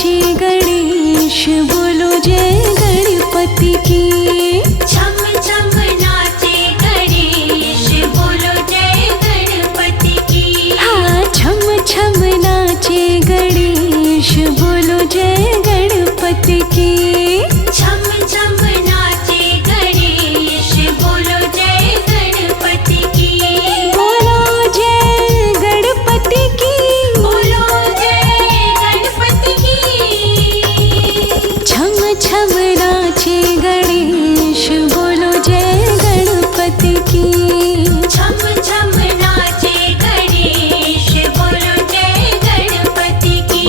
नाचे गणेश बोलो जय गणपति की। छम छम नाचे गणेश बोलो जय गणपति की। हाँ छम छम नाचे गणेश बोलो जय गणपति की। छम छम नाचे गणेश बोलो जय गणपति की। बोलो जय गणपति की। बोलो जय गणपति की। छम छम नाचे गणेश बोलो जय गणपति की। छम छम नाचे गणेश बोलो जय गणपति की।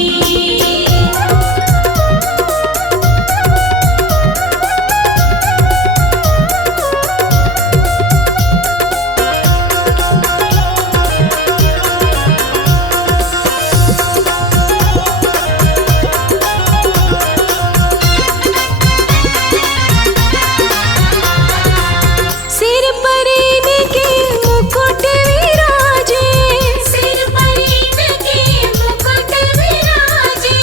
सिर पर इनके मुकुट विराजे। सिर पर इनके मुकुट विराजे।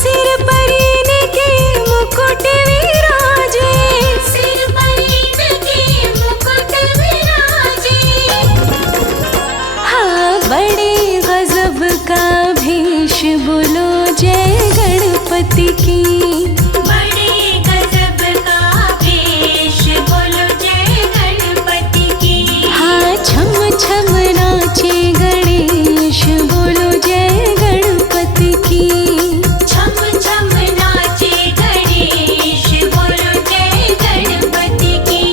सिर पर इनके मुकुट विराजे। सिर पर इनके मुकुट विराजे। हाँ बड़े गजब का भेष बोलो जय गणपति की। बड़े गजब का वेश बोलो जय गणपति की। हाँ छम छम नाचे गणेश बोलो जय गणपति की। छम छम नाचे गणेश बोलो जय गणपति की।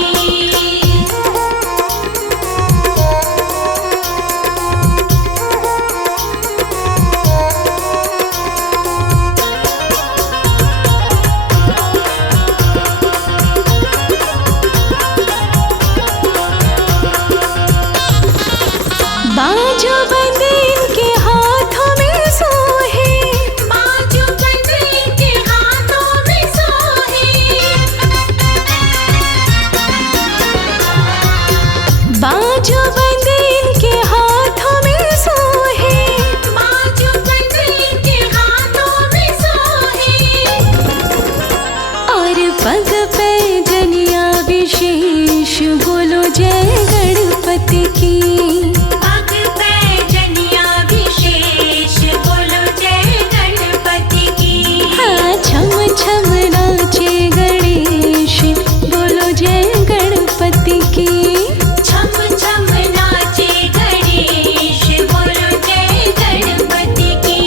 बाजो बंद इनके हाथों में सोहे। बाजू बंद इनके हाथों में सोहे। बाजो बंद इनके हाथों में सोहे। बाजू बंद इनके हाथों में सोहे। और पग पे जनिया विशेष बोलो जय गणपति की। पग पे जनिया विशेष बोलो जय गणपति की। हाँ छम छम नाचे गणेश बोलो जय गणपति की। छम छम नाचे गणेश बोलो जय गणपति की।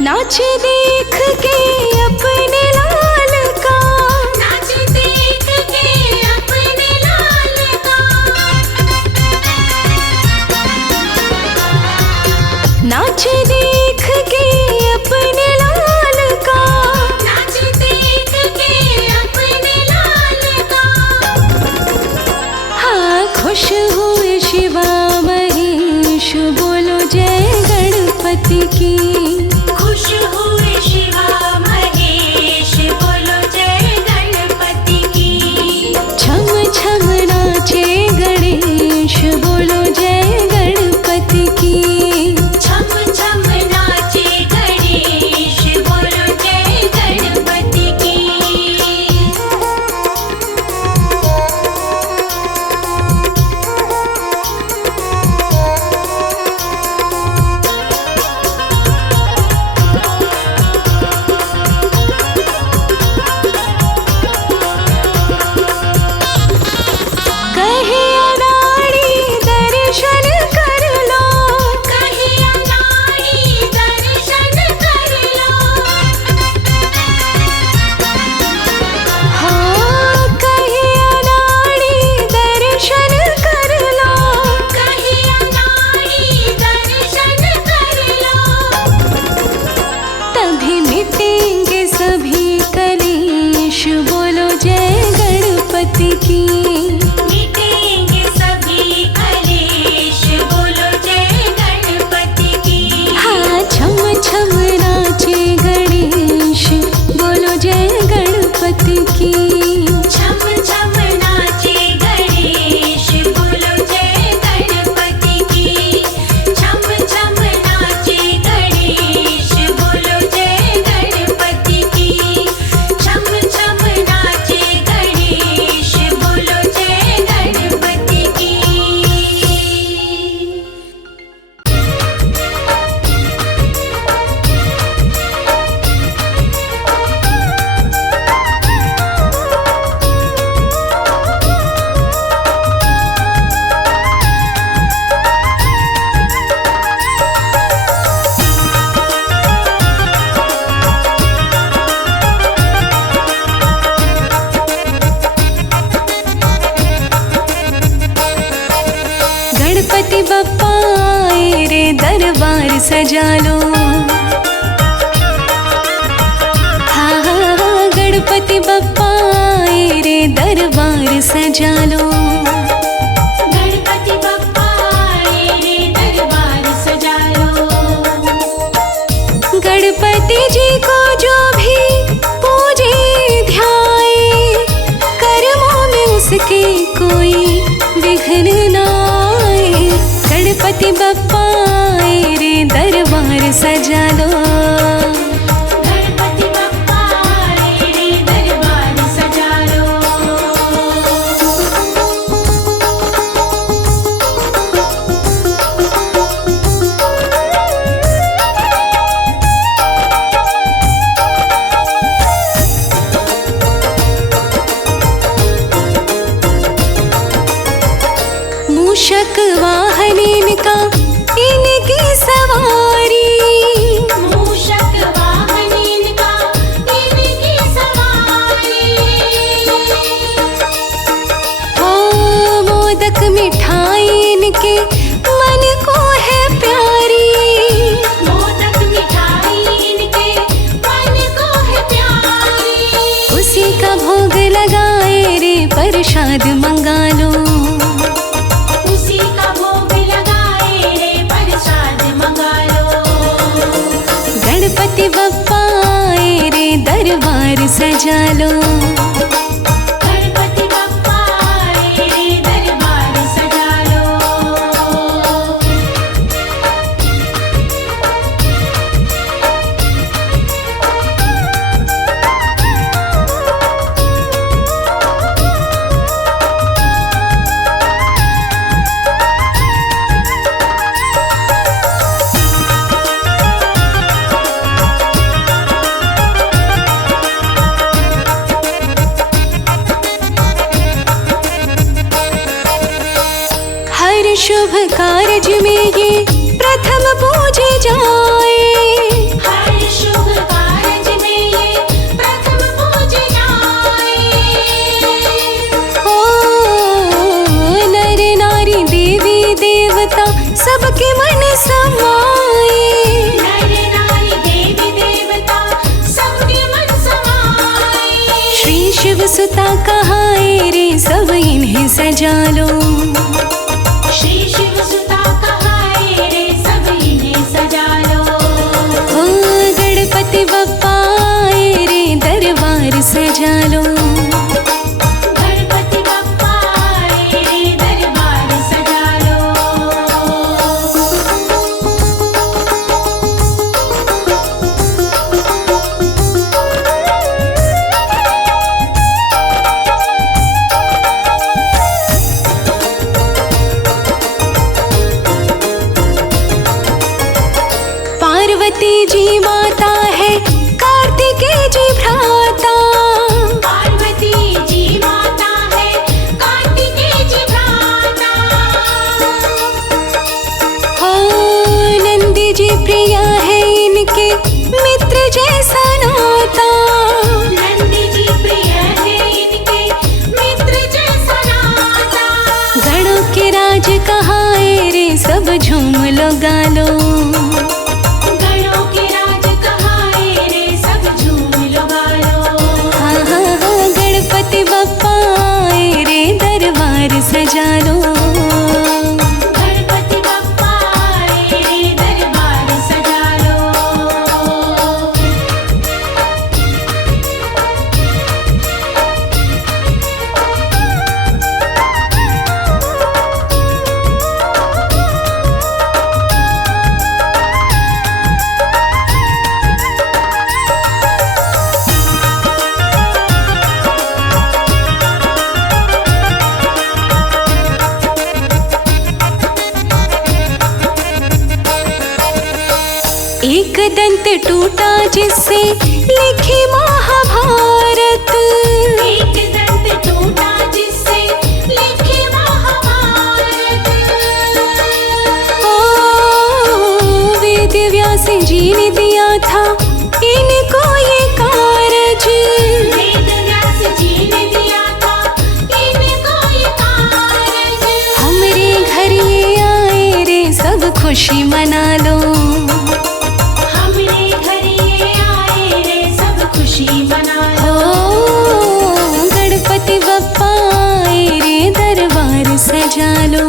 नाच देख के अपने लाल का। नाच देख के अपने लाल का। नाच देख के अपने लाल का। नाच देख के अपने लाल का। हाँ खुश हुए शिवा महेश बोलो जय गणपति की। खुश हुए शिवा महेश बोलो जय गणपति की। छम छम नाचे गणेश बोलो जय गणपति की। छम छम नाचे गणेश बोलो जय गणपति की। कहे अनाड़ी दर्शन कर लो। कहे अनाड़ी दर्शन कर लो। हाँ कहे अनाड़ी दर्शन कर लो। कहे अनाड़ी दर्शन कर लो। तभी मिटेंगे सभी कलेश बोलो जय गणपति की। मिटेंगे सभी कलेश, बोलो जय गणपति की। हाँ छम छम नाचे गणेश, बोलो जय गणपति की। छम छम नाचे गणेश, बोलो जय गणपति की। छम छम नाचे गणेश, बोलो जय गणपति की। छम छम नाचे गणेश, बोलो जय गणपति की। गणपति बप्पा आए रे, दरबार सजा लो। हाँ हाँ हाँ, गणपति बप्पा आए रे, दरबार सजा लो। गणपति बप्पा आए रे, दरबार सजा लो। गणपति जी को जो भी पूजे ध्याए, कर्मों में उसके कोई विघ्न ना आए। गणपति बप्पा आए रे, दरबार सजा लो। गणपति बप्पा आए रे, दरबार सजा लो। मूषक वाहन इनका, इनकी सवारी। मूषक वाहन इनका, इनकी सवारी। हो मोदक मिठाई इनके, मन को है प्यारी। मोदक मिठाई इनके, मन को है प्यारी। उसी का भोग लगाए रे, प्रसाद मंगा लो। उसी का भोग लगाए रे, प्रसाद मंगा लो। गणपति बप्पा आए रे, दरबार सजा लो। गणपति बप्पा आए रे, दरबार सजा लो। हर शुभ कार्य में ये प्रथम पूजे जाए। हर शुभ कारज में ये प्रथम पूजे जाए। ओ नर नारी देवी देवता, सबके मन समाए। नर नारी देवी देवता, सबके मन समाए। श्री शिव सुता कहाए रे, सब इन्हें सजा लो। श्री शिव सुता कहाए रे, सब इन्हें सजा लो। ओ गणपति बप्पा आए रे, दरबार सजा लो। गणपति बप्पा आए रे, दरबार सजा लो। पार्वती जी माता है, कार्तिकेय जी भ्राता। पार्वती जी माता है, कार्तिकेय जी भ्राता। हो नंदी जी प्रिया है, इनके मित्र जैसा नाता। नंदी जी प्रिय है, इनके मित्र जैसा नाता। गणों के राज कहाए रे, सब झूम लो गा लो। गणों के राज कहाए रे, सब झूम लो गा लो। हाँ हाँ हाँ, गणपति बप्पा आए रे, एक दंत टूटा जिससे लिखी महाभारत। एक दंत टूटा जिससे लिखी महाभारत। ओ वेद व्यास जी ने दिया था इनको ये कारज। वेद व्यास जी ने दिया था इनको ये कारज। हमरे घर ये आए रे सब खुशी मना लो। हमरे घर ये आए रे सब खुशी मना लो। गणपति बप्पा आए रे दरबार सजा लो।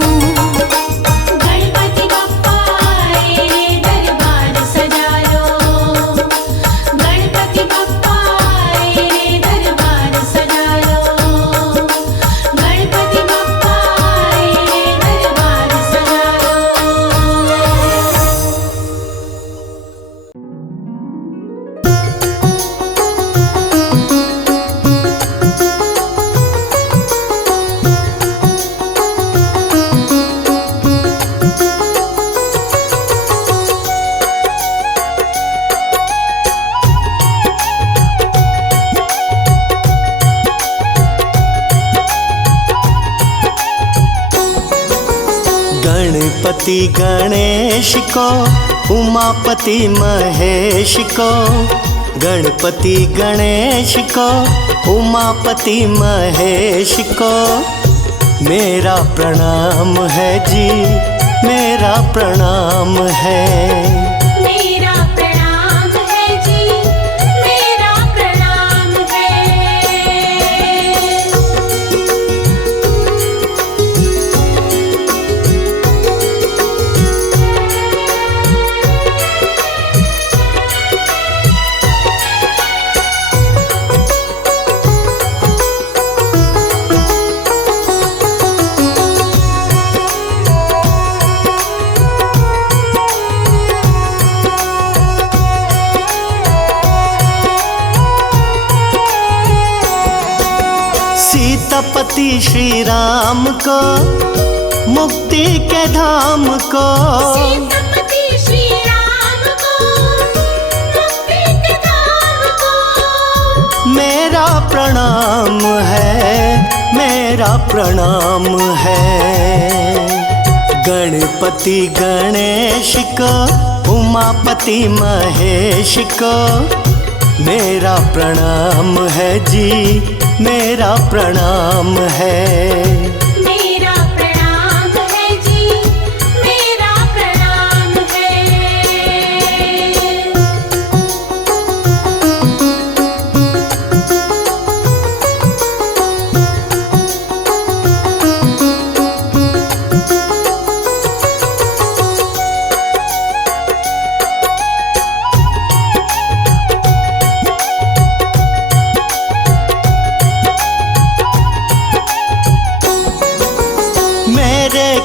गणपति बप्पा आए रे दरबार सजा लो। गणपति बप्पा आए रे दरबार सजा लो। गणपति बप्पा आए रे दरबार सजा लो। गणपति गणेश को उमापति महेश को। गणपति गणेश को उमापति महेश को मेरा प्रणाम है जी, मेरा प्रणाम है। मेरा प्रणाम है जी, मेरा प्रणाम है। सीतापति श्री राम को मुक्ति के धाम को। सीतापति श्री राम को मुक्ति के धाम को मेरा प्रणाम है, मेरा प्रणाम है। गणपति गणेश को उमापति महेश को मेरा प्रणाम है जी, मेरा प्रणाम है। मेरा प्रणाम है जी, मेरा प्रणाम है।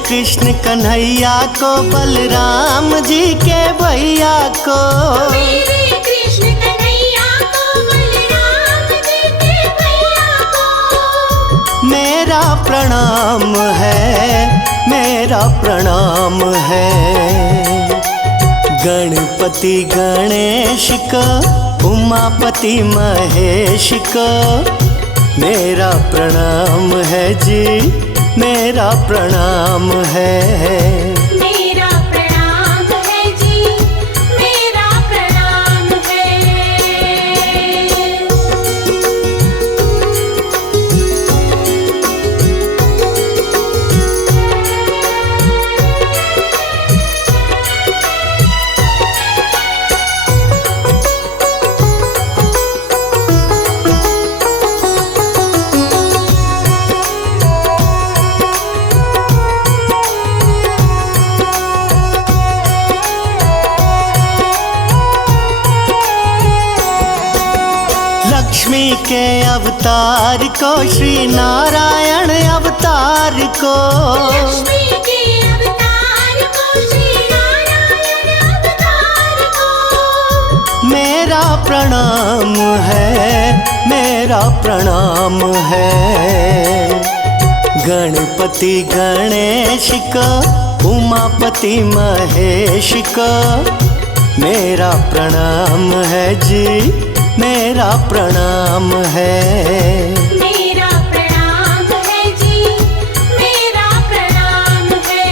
कृष्ण कन्हैया को बलराम जी के भैया को। मेरे कृष्ण कन्हैया को बलराम जी के भैया को मेरा प्रणाम है, मेरा प्रणाम है। गणपति गणेश को उमापति महेश को मेरा प्रणाम है जी, मेरा प्रणाम है। मेरा प्रणाम है जी, मेरा प्रणाम है। लक्ष्मी के अवतार को श्री नारायण अवतार को। लक्ष्मी के अवतार को श्री नारायण अवतार को मेरा प्रणाम है, मेरा प्रणाम है। गणपति गणेश को उमापति महेश को मेरा प्रणाम है जी, मेरा प्रणाम है। मेरा प्रणाम है जी, मेरा प्रणाम है।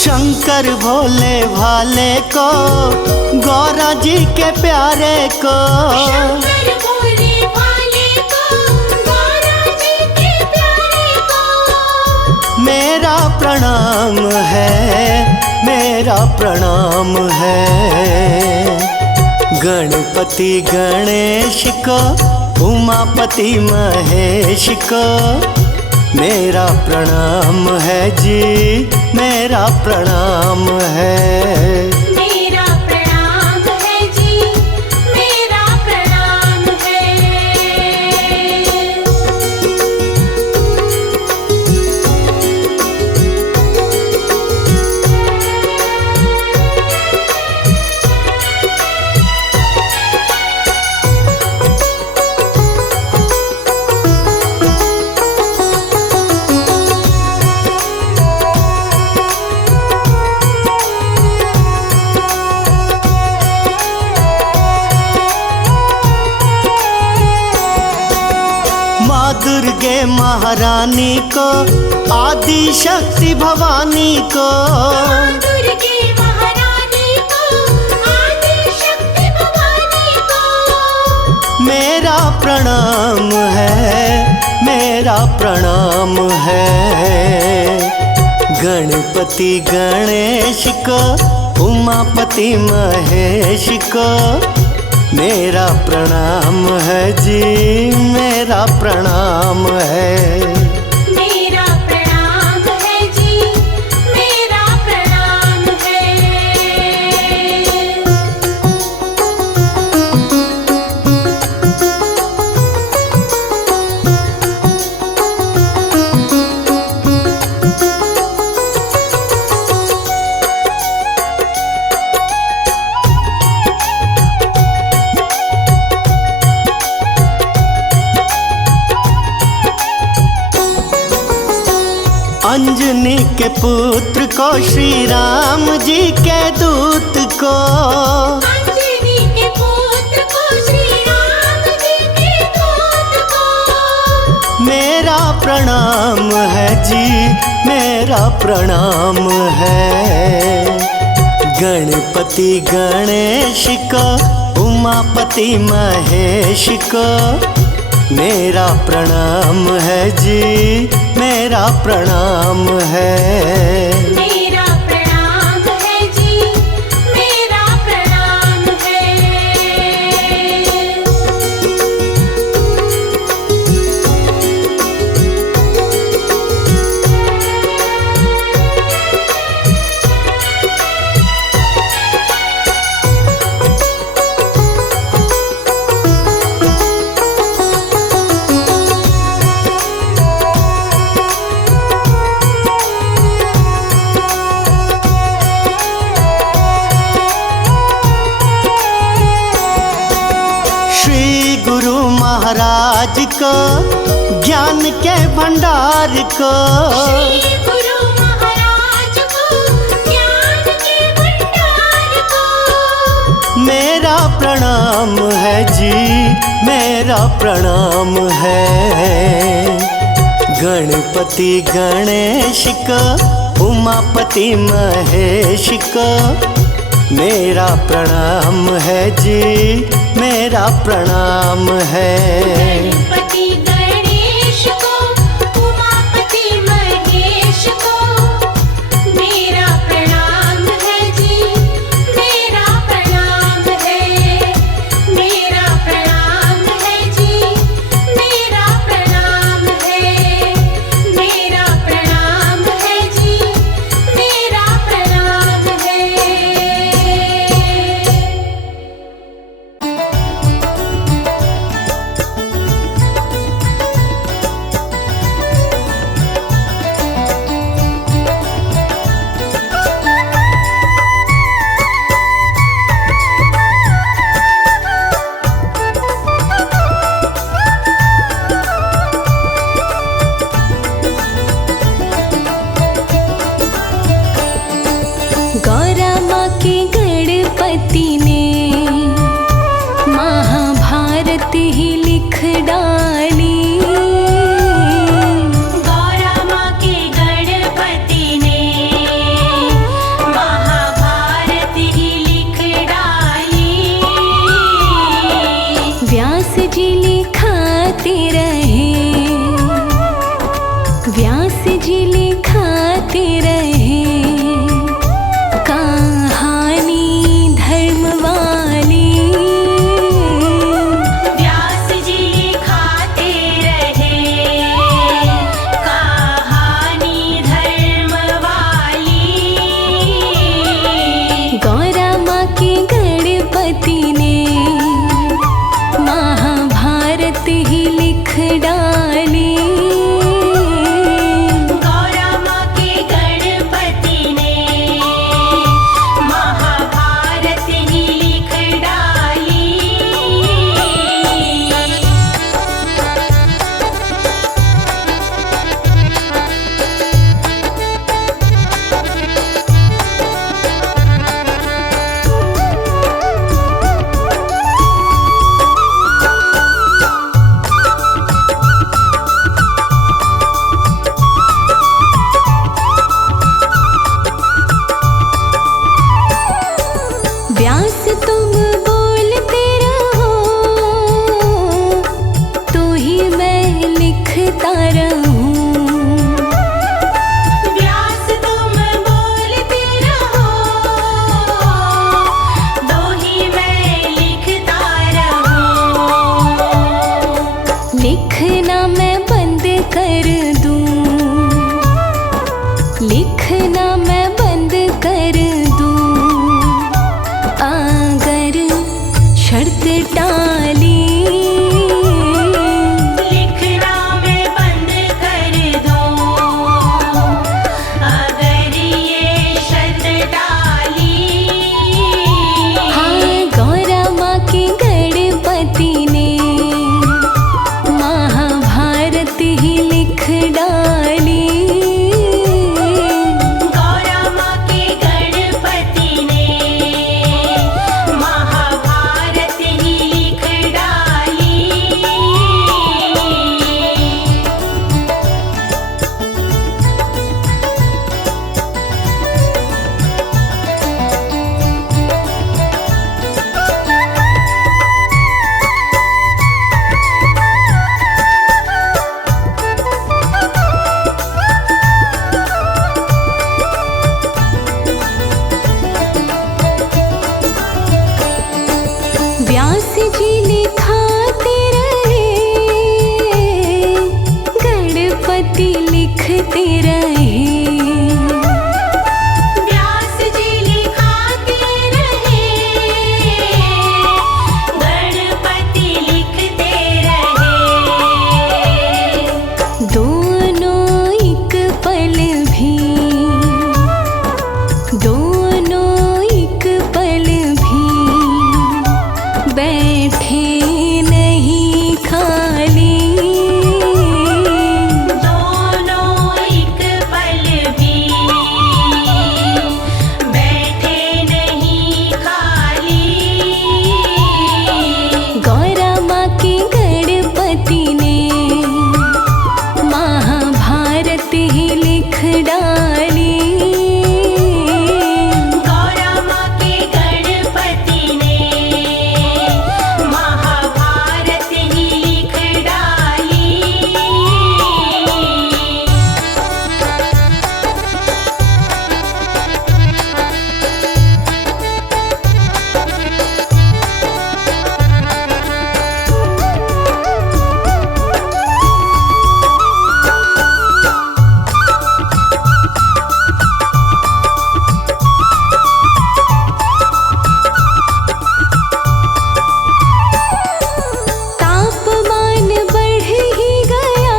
शंकर भोले भाले को, गौरा जी के प्यारे को, शंकर भोले भाले को, गौरा जी के प्यारे को, मेरा प्रणाम है, मेरा प्रणाम है। गणपति गणेश को, उमापति महेश को, मेरा प्रणाम है जी, मेरा प्रणाम है। मेरा प्रणाम है जी, मेरा प्रणाम है। दुर्गे महारानी को, आदि शक्ति भवानी को, दुर्गे महारानी को, आदि शक्ति भवानी को, मेरा प्रणाम है, मेरा प्रणाम है। गणपति गणेश को, उमापति महेश को, मेरा प्रणाम है जी, मेरा प्रणाम है। मेरा प्रणाम है जी, मेरा प्रणाम है। अंजनी के पुत्र को, श्री राम जी के दूत को, अंजनी के पुत्र को, श्री राम जी के दूत को, मेरा प्रणाम है जी, मेरा प्रणाम है। गणपति गणेश को, उमापति महेश को, मेरा प्रणाम है जी, मेरा प्रणाम है। मेरा प्रणाम है जी, मेरा प्रणाम है। महाराज को, ज्ञान के भंडार को, श्री गुरु महाराज को, ज्ञान के भंडार को, मेरा प्रणाम है जी, मेरा प्रणाम है। गणपति गणेश को, उमापति महेश को, मेरा प्रणाम है जी, मेरा प्रणाम है। गणपति गणेश को, उमापति महेश को, मेरा प्रणाम है जी, मेरा प्रणाम है। मेरा प्रणाम है जी, मेरा प्रणाम है। मेरा प्रणाम है जी, मेरा प्रणाम है। लिखते रहे कहानी धर्म वाली। व्यास जी लिखाते रहे कहानी धर्म वाली। गौरा माँ के गणपति ने महाभारत ही लिख डाली। गौरा माँ के गणपति ने महाभारत ही लिख डाली। व्यास तुम बोलते रहो तो ही मैं लिखता रहूं। व्यास तुम बोलते रहो तो ही मैं लिखता रहूं। लिखना मैं बंद कर दूं, लिखना मैं बंद कर दूं अगर शर्त टाली। लिखना मैं बंद कर दूं अगर ये शर्त डाली। हाँ, गौरा माँ के गणपति ने महाभारत ही लिख डाली। गौरा माँ के गणपति ने महाभारत ही लिख डाली। व्यास जी लिखाते रहे गणपति लिखते रहे। व्यास जी लिखाते रहे गणपति लिखते रहे। दोनों एक पल भी, दोनों एक पल भी बैठे नहीं खाली। दोनों एक पल भी बैठे नहीं खाली। गौरा माँ के गणपति ने महाभारत ही लिख डाली। गौरा माँ के गणपति ने महाभारत ही लिख डाली। तापमान बढ़ ही गया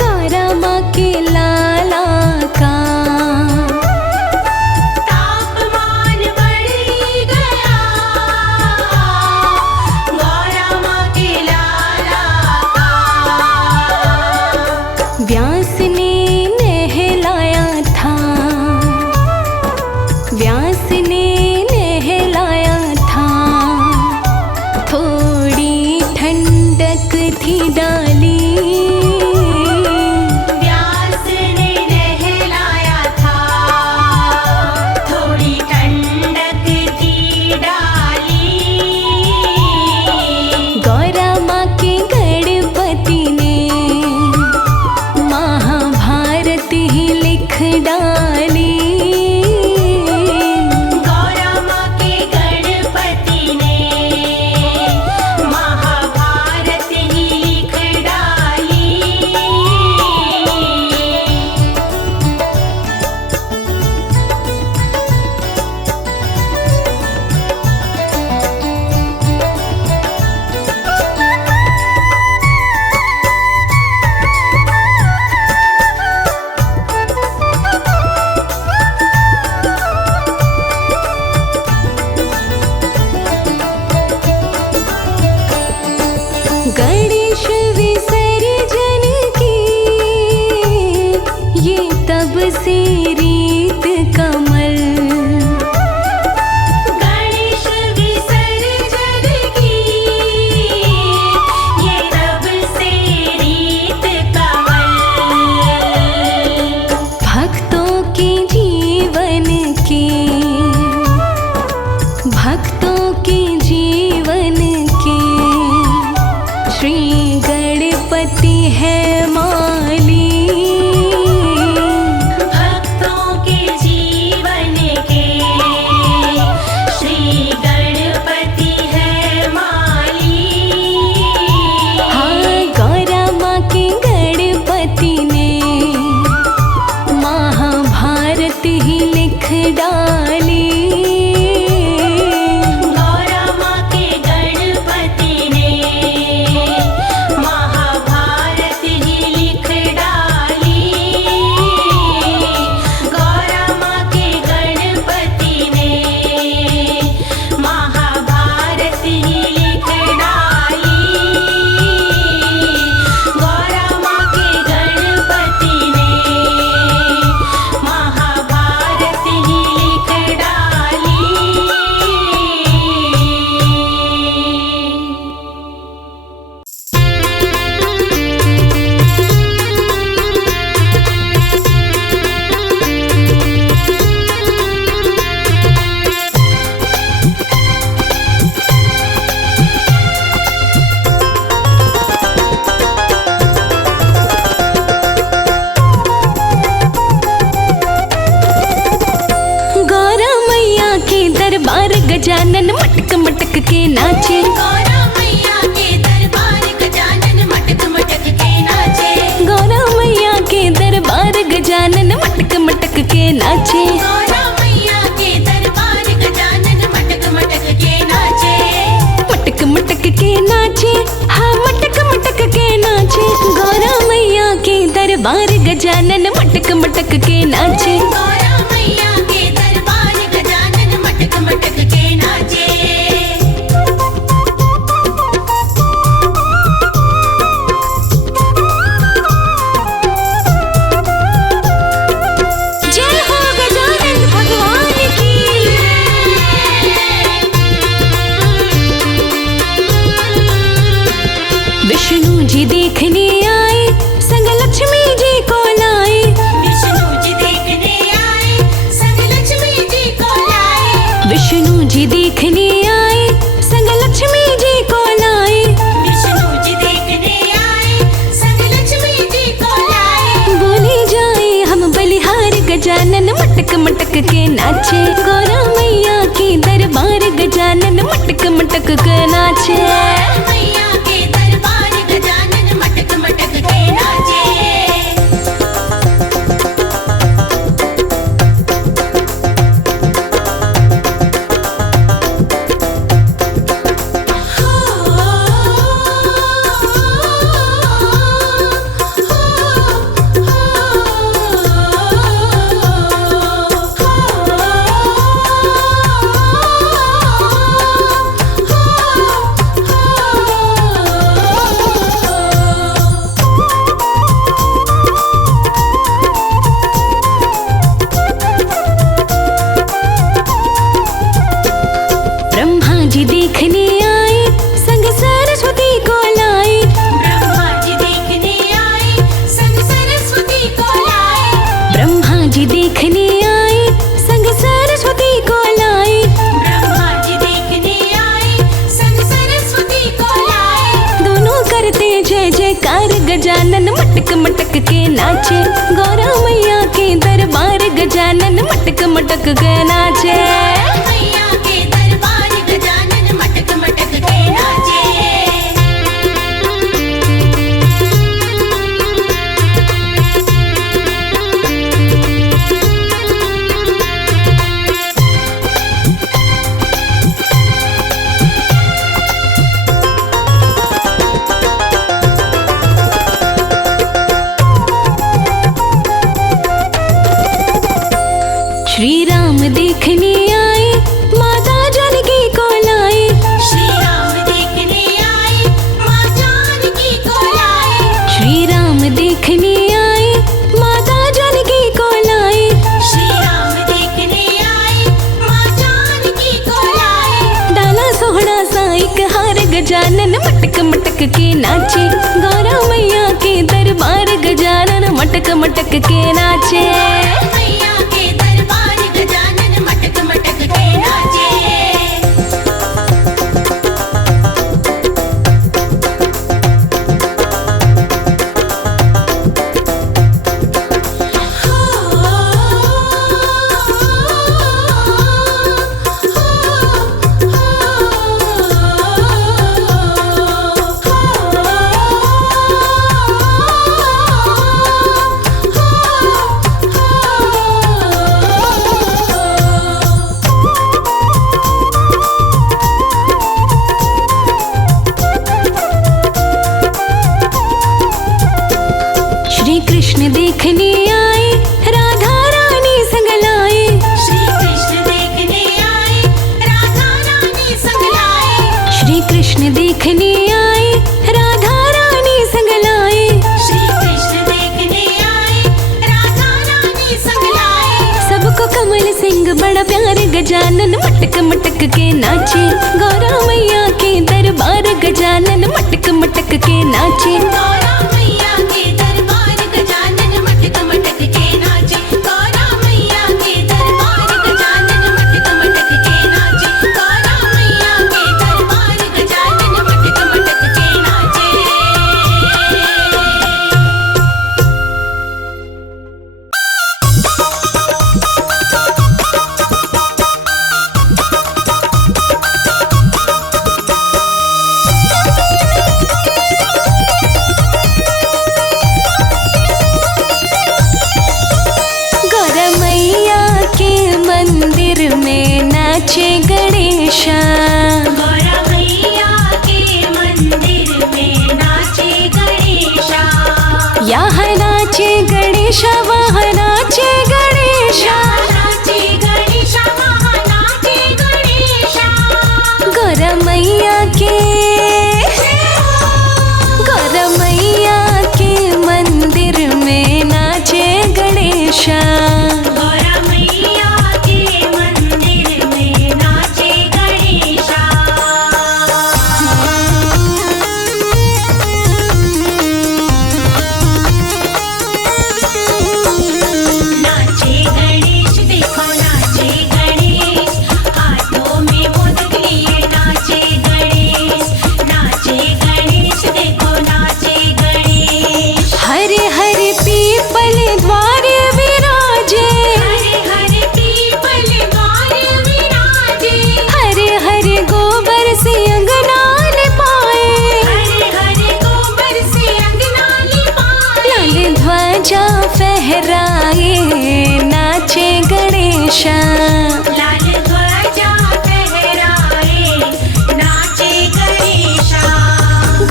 गौरा माँ के लाला का। तापमान बढ़ ही गया गौरा माँ के लाला का। व्यास ने नहलाया था, व्यास ने नहलाया था, थोड़ी ठंडक थी डाली। व्यास ने नहलाया था थोड़ी ठंडक थी डाली। गौरा माँ के गणपति ने महाभारत है माली। भक्तों के जीवन के श्री गणपति है माली। हाँ, गौरा माँ के गणपति ने महाभारत ही लिख डाली। गौरा माँ के गणपति ने महाभारत ही लिख डाली। गौरा माँ के गणपति ने महाभारत ही लिख डाली। गौरा माँ के गणपति ने महाभारत ही लिख डाली। गौरा मैया के दरबार गजानन मटक मटक के नाचे। गौरा मैया के दरबार गजानन मटक मटक के नाचे। गौरा मैया के दरबार गजानन मटक मटक के नाचे। गौरा मैया के दरबार गजानन मटक मटक के नाचे। मटक मटक के नाचे, हाँ मटक मटक के नाचे। गौरा मैया के दरबार गजानन मटक मटक के नाचे। गौरा मैया के दरबार गजानन मटक मटक के नाचे। जय हो गजानन भगवान की। विष्णु जी देखने आए, संग लक्ष्मी जी को लाए। विष्णु जी देखने आए, संग लक्ष्मी जी को लाए। विष्णु जी देखने आए, संग लक्ष्मी जी को लाए। विष्णु जी देखने आए, संग लक्ष्मी जी को लाए। बोले जाए हम बलिहार गजानन मटक मटक के नाचे। गौरा मैया के दरबार गजानन मटक मटक के नाचे। मैया के दरबार गजानन मटक मटक के नाचे। ब्रह्मा जी देखने आए, संग सरस्वती को लाए। ब्रह्मा जी देखने आए, संग सरस्वती को लाए। ब्रह्मा जी देखने आए, संग सरस्वती को लाए। ब्रह्मा जी देखने आए, संग सरस्वती को लाए। दोनों करते जय जयकार गजानन मटक मटक के नाचे। गौरा मैया के दरबार गजानन मटक मटक के नाचे। मैया के दरबार गजानन मटक मटक के नाचे। श्री राम देखने आए, माता जानकी को लाए। श्री राम देखने आए, माँ जानकी को लाए। श्री राम देखने आए, माता जानकी को लाए। श्री राम देखने आए, माँ जानकी को लाए। डाला सोहड़ा सा एक हार गजानन मटक मटक के नाचे। गौरा मैया के दरबार गजानन मटक मटक के नाचे। मैया के दरबार गजानन मटक मटक के नाचे। देखने आए राधा रानी संग लाए। श्री कृष्ण देखने आए राधा रानी संग लाए। श्री कृष्ण देखने आए राधा रानी संग लाए। श्री कृष्ण देखने आए राधा रानी संग लाए। सबको कमल सिंह बड़ा प्यार गजानन मटक मटक के नाचे। गौरा मैया के दरबार गजानन मटक मटक के नाचे। गौरा मैया के दरबार गजानन मटक मटक के नाचे। गौरा मैया के दरबार गजानन मटक मटक के नाचे। गौरा मैया के दरबार गजानन मटक मटक के नाचे। गौरा मैया के मंदिर में नाचे गणेशा। गौरा मैया के मंदिर में नाचे गणेशा। यहाँ नाचे गणेशा वहाँ नाचे गणेशा। नाचे गणेशा वहाँ नाचे गणेशा। गौरा मैया के मंदिर में नाचे गणेशा। गौरा मैया के मंदिर में नाचे गणेशा। नाचे गणेश देखो नाचे गणेश। हाथों में मोदक लिए नाचे गणेश। नाचे गणेश देखो नाचे गणेश। हरे हरे पीपल द्वार विराजे। हरे हरे पीपल द्वार विराजे। हरे हरे गोबर से अंगना लिपाए। हरे हरे गोबर से अंगना लिपाए। लाल ध्वजा फहराए नाचे गणेशा। लाल ध्वजा फहराए नाचे गणेशा।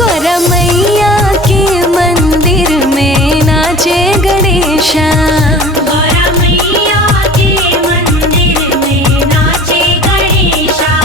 गौरा मैया के मंदिर में नाचे गणेशा। गौरा मैया के मंदिर में नाचे गणेशा।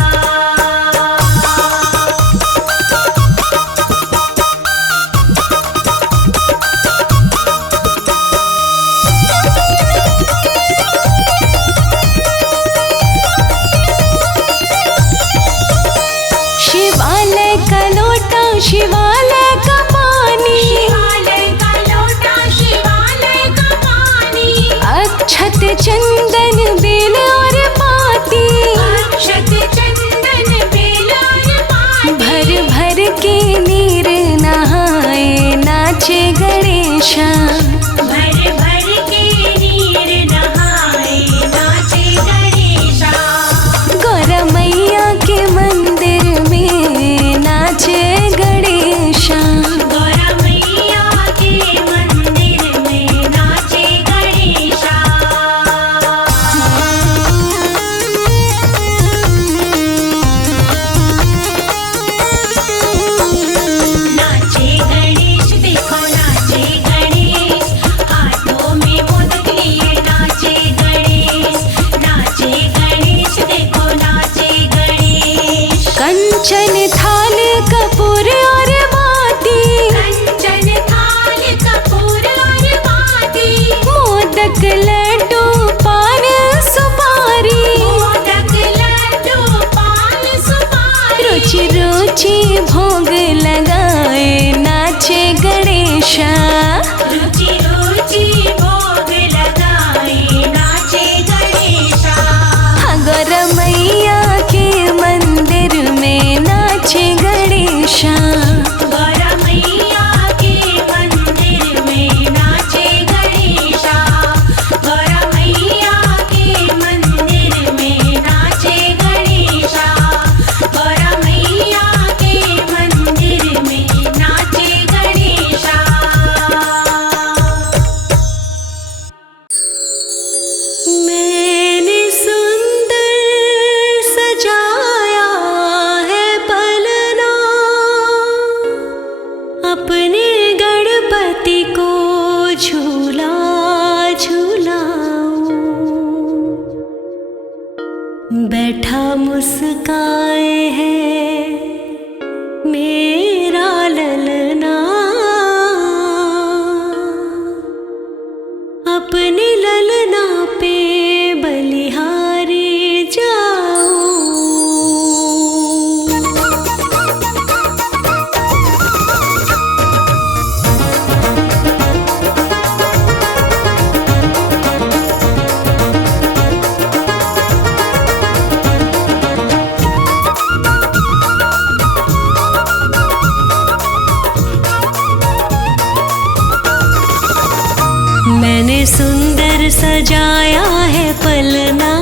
मैंने सुंदर सजाया है पलना,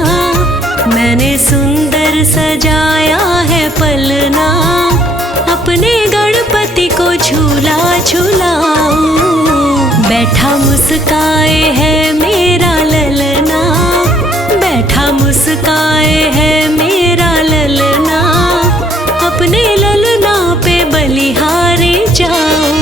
मैंने सुंदर सजाया है पलना, अपने गणपति को झूला झूलाऊं। बैठा मुस्काए है मेरा ललना, बैठा मुस्काए है मेरा ललना, अपने ललना पे बलिहारे जाऊं।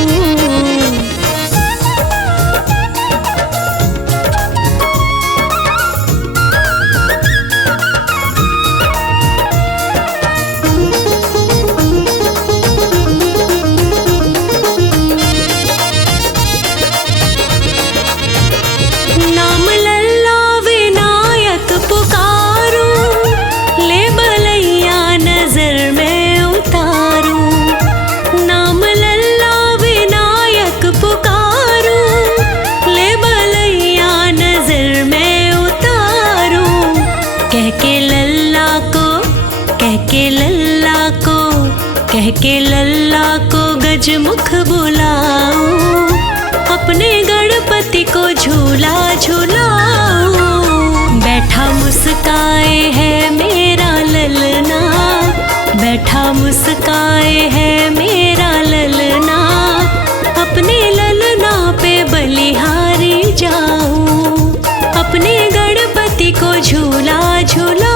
नाम लल्ला विनायक पुकारूं, ले बलैया नजर में उतारूं। नाम लल्ला विनायक पुकारूं, ले बलैया नजर में उतारूं। कह के लल्ला को, कह के लल्ला को, कह के लल्ला को गजमुख बुलाऊं, अपने गणपति को झूला झूलाऊं। बैठा मुस्काए है मेरा ललना, बैठा मुस्काए है मेरा ललना, अपने ललना पे बलिहारी जाऊं, अपने गणपति को झूला झूलाऊं।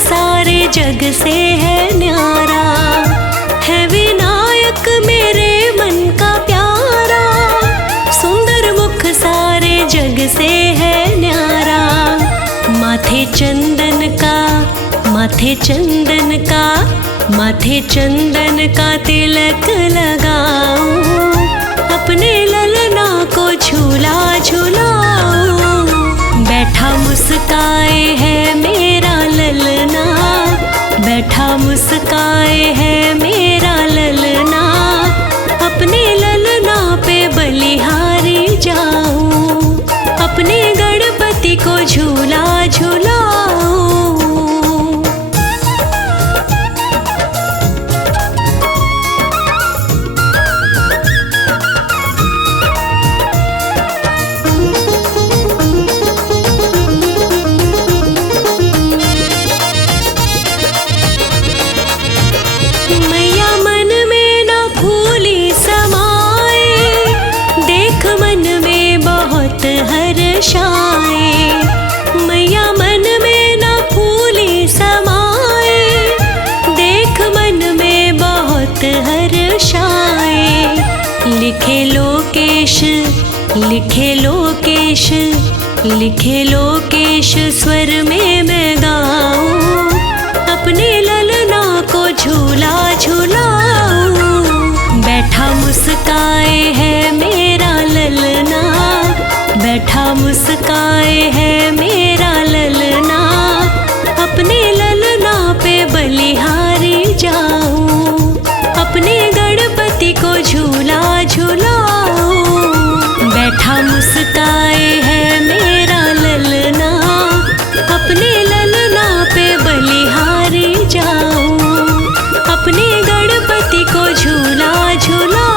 सारे जग से है न्यारा, है विनायक मेरे मन का प्यारा, सुंदर मुख सारे जग से है न्यारा। माथे चंदन का, माथे चंदन का, माथे चंदन का तिलक लगाऊं, अपने ललना को झूला झूलाऊं। बैठा मुस्काए है मेरा ललना, बैठा मुस्काए है मेरा ललना, अपने ललना पे बलिहारी जाऊं, अपने गणपति को झूला झूलाऊं। मैया मन में न फूली समाए, देख मन में बहुत हर्षाए। मैया मन में न फूली समाए, देख मन में बहुत हर्षाए। लिखे लोकेश, लिखे लोकेश, लिखे लोकेश स्वर में मैं गाऊं, अपने ललना को झूला झूलाऊं। बैठा मुस्काए है मेरा ललना, बैठा मुस्काए है मेरा ललना, अपने ललना पे बलिहारी जाऊं, अपने गणपति को झूला झूलाऊं। बैठा मुस्काए है मेरा ललना, अपने ललना पे बलिहारी जाऊं, अपने गणपति को झूला झूलाऊं।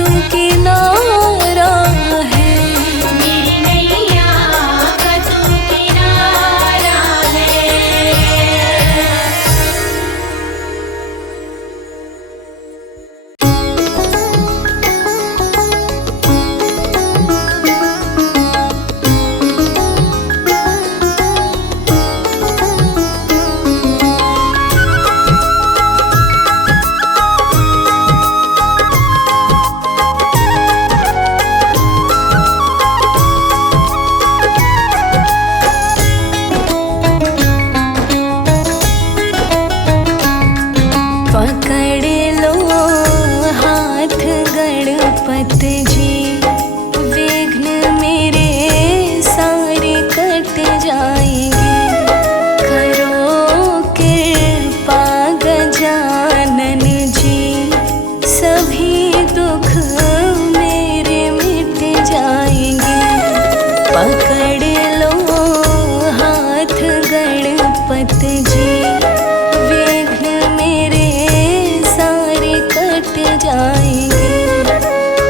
तू किनारा है। मेरी नैया का तू किनारा है। पकड़ लो हाथ गणपत जी, विघ्न मेरे सारे कट जाएंगे। करो कृपा गजानन जी, सभी दुख मेरे मिट जाएंगे। पकड़ लो हाथ गणपत जी, जाएंगे।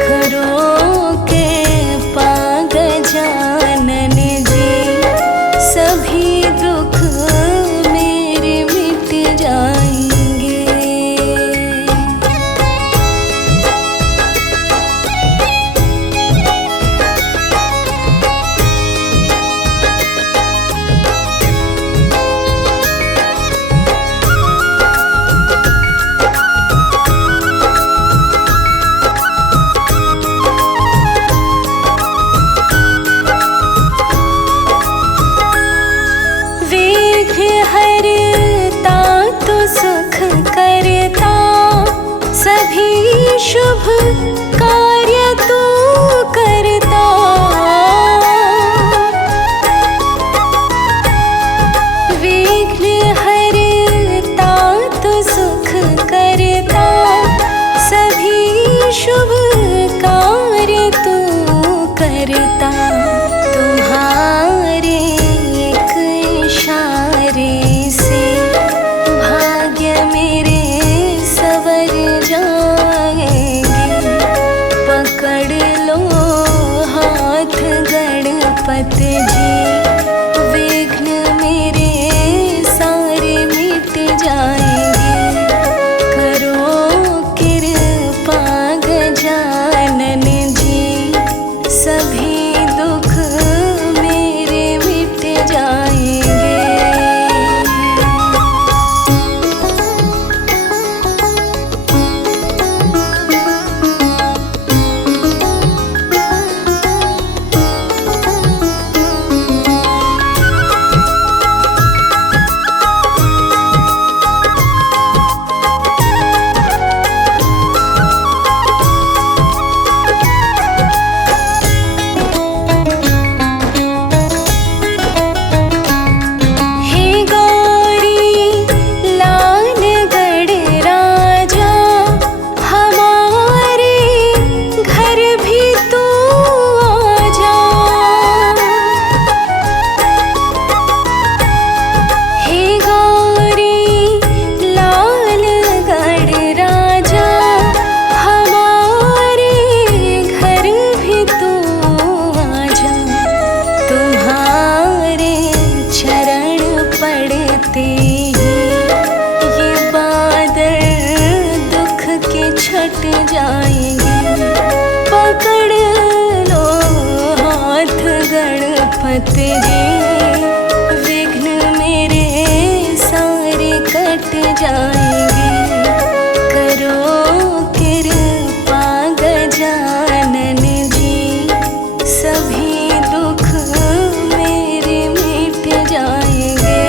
करो कृपा गजानन जी, सभी दुख मेरे मिट जाएंगे। सुख करता, सभी शुभ कार्य तू करता। विघ्न हरता तू सुख करता, सभी शुभ कार्य तू करता। तुम्हारे एक इशारे से मेरे सवर जाएंगे। पकड़ लो हाथ गणपत जी, विघ्न मेरे सारे मिट जाएंगे। करो कृपा गजानन जी, सभी दुख मेरे मिट जाएंगे। गणपत जी, विघ्न मेरे सारे कट जाएंगे। करो कृपा गजानन जी, सभी दुख मेरे मिट जाएंगे।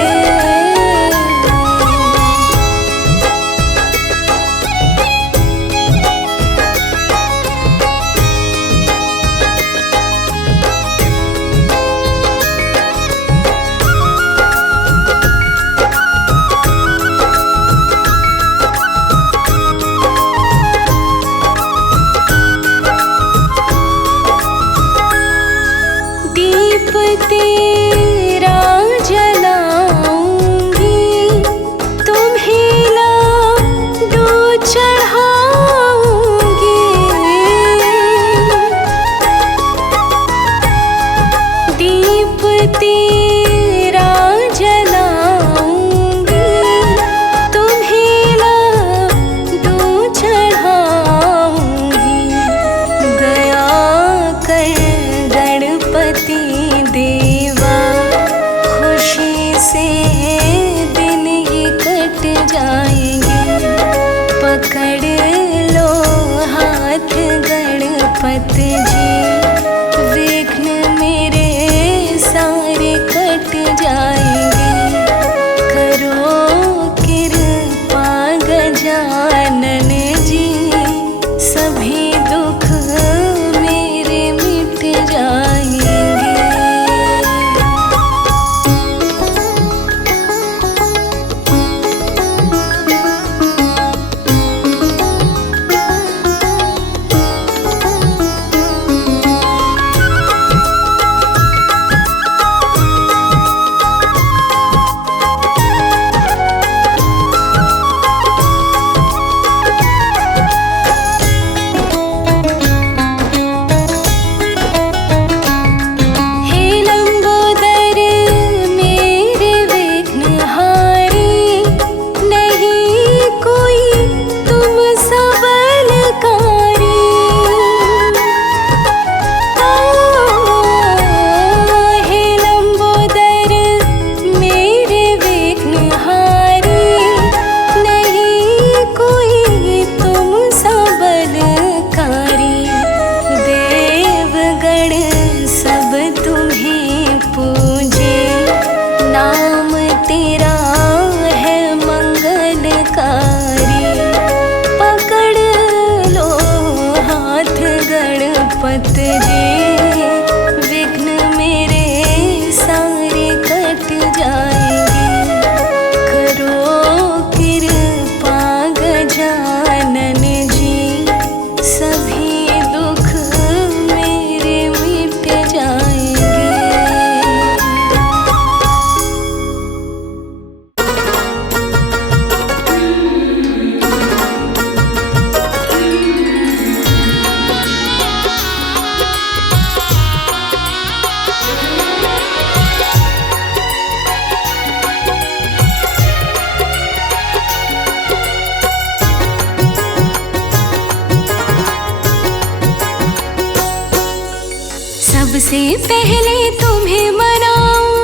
सबसे पहले तुम्हें मनाऊं,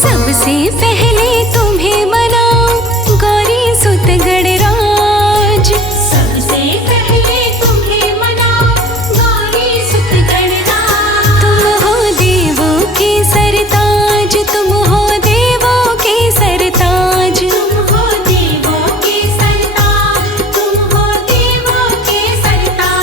सबसे पहले तुम्हें मनाऊं गौरी सुत गणराज। सबसे पहले तुम्हें मनाऊं गौरी सुत गणराज। तुम हो देवों के सरताज, तुम हो देवों के सरताज। तुम हो देवों के सरताज, तुम हो देवों के सरताज।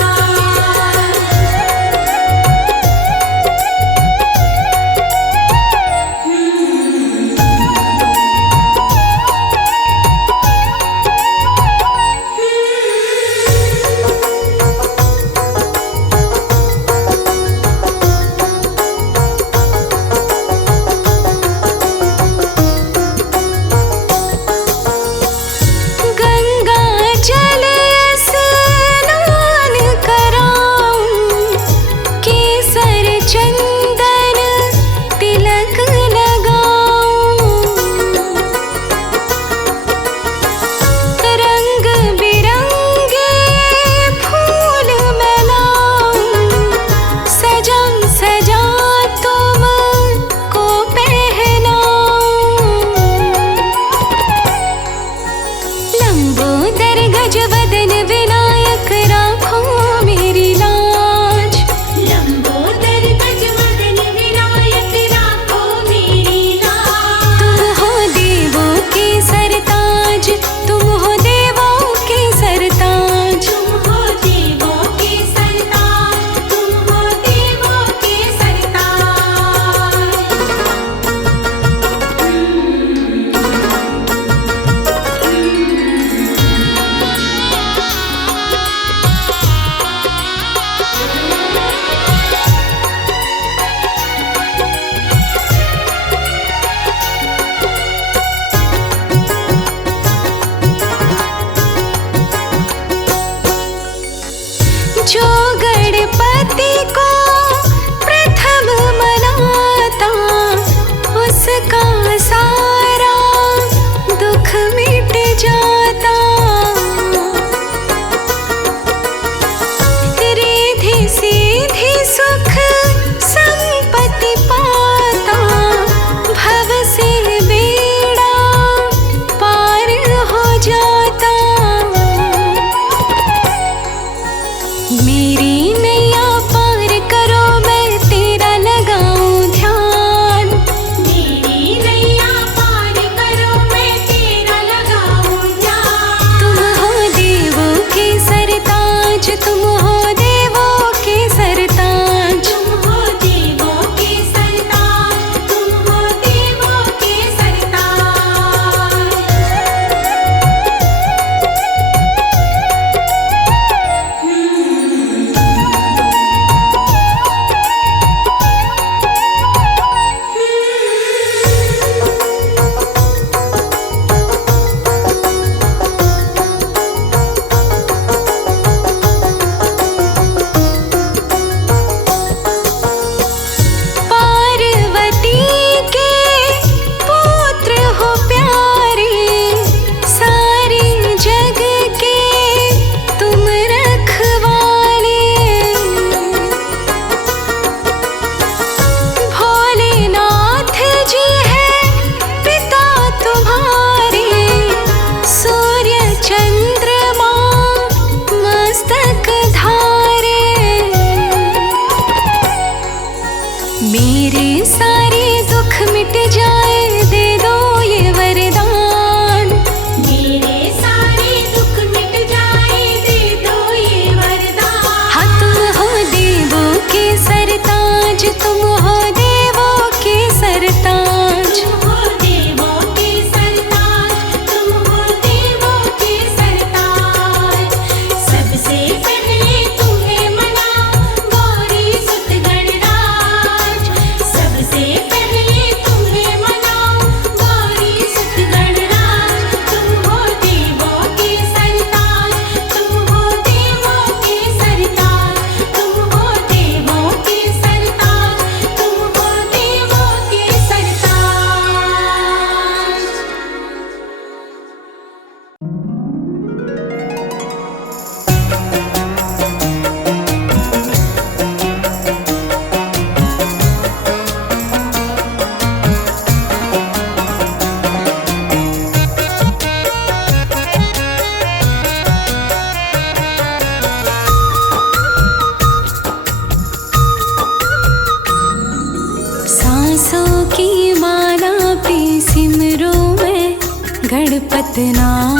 गणपत नाम।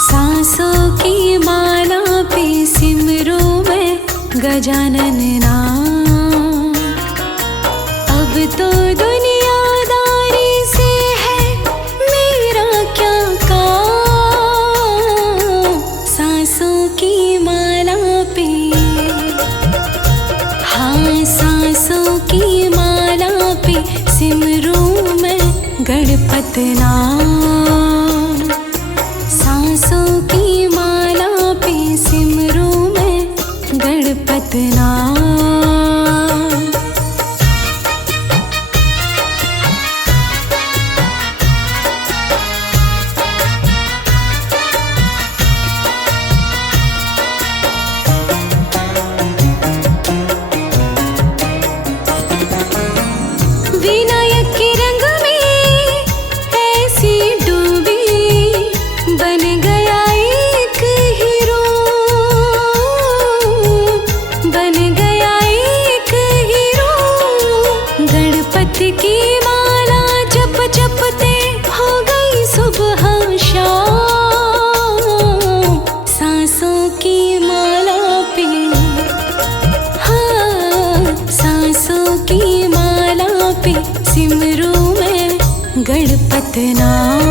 सांसों की माला पे सिमरू मैं गजानन नाम। अब तो दुनियादारी से है मेरा क्या काम। सांसों की माला पे, हाँ सांसों की माला पे सिमरू मैं गणपत नाम। सांसों की माला पे सिमरू मैं गणपत नाम। विनायक के रंग में ऐसी डूबी, बन गया एक हीरो, बन गया एक हीरो। गणपति की माला जप जपते हो गई सुबह शाम। सांसों की माला पे, हाँ सांसों की माला पे सिमरू मैं गणपत नाम।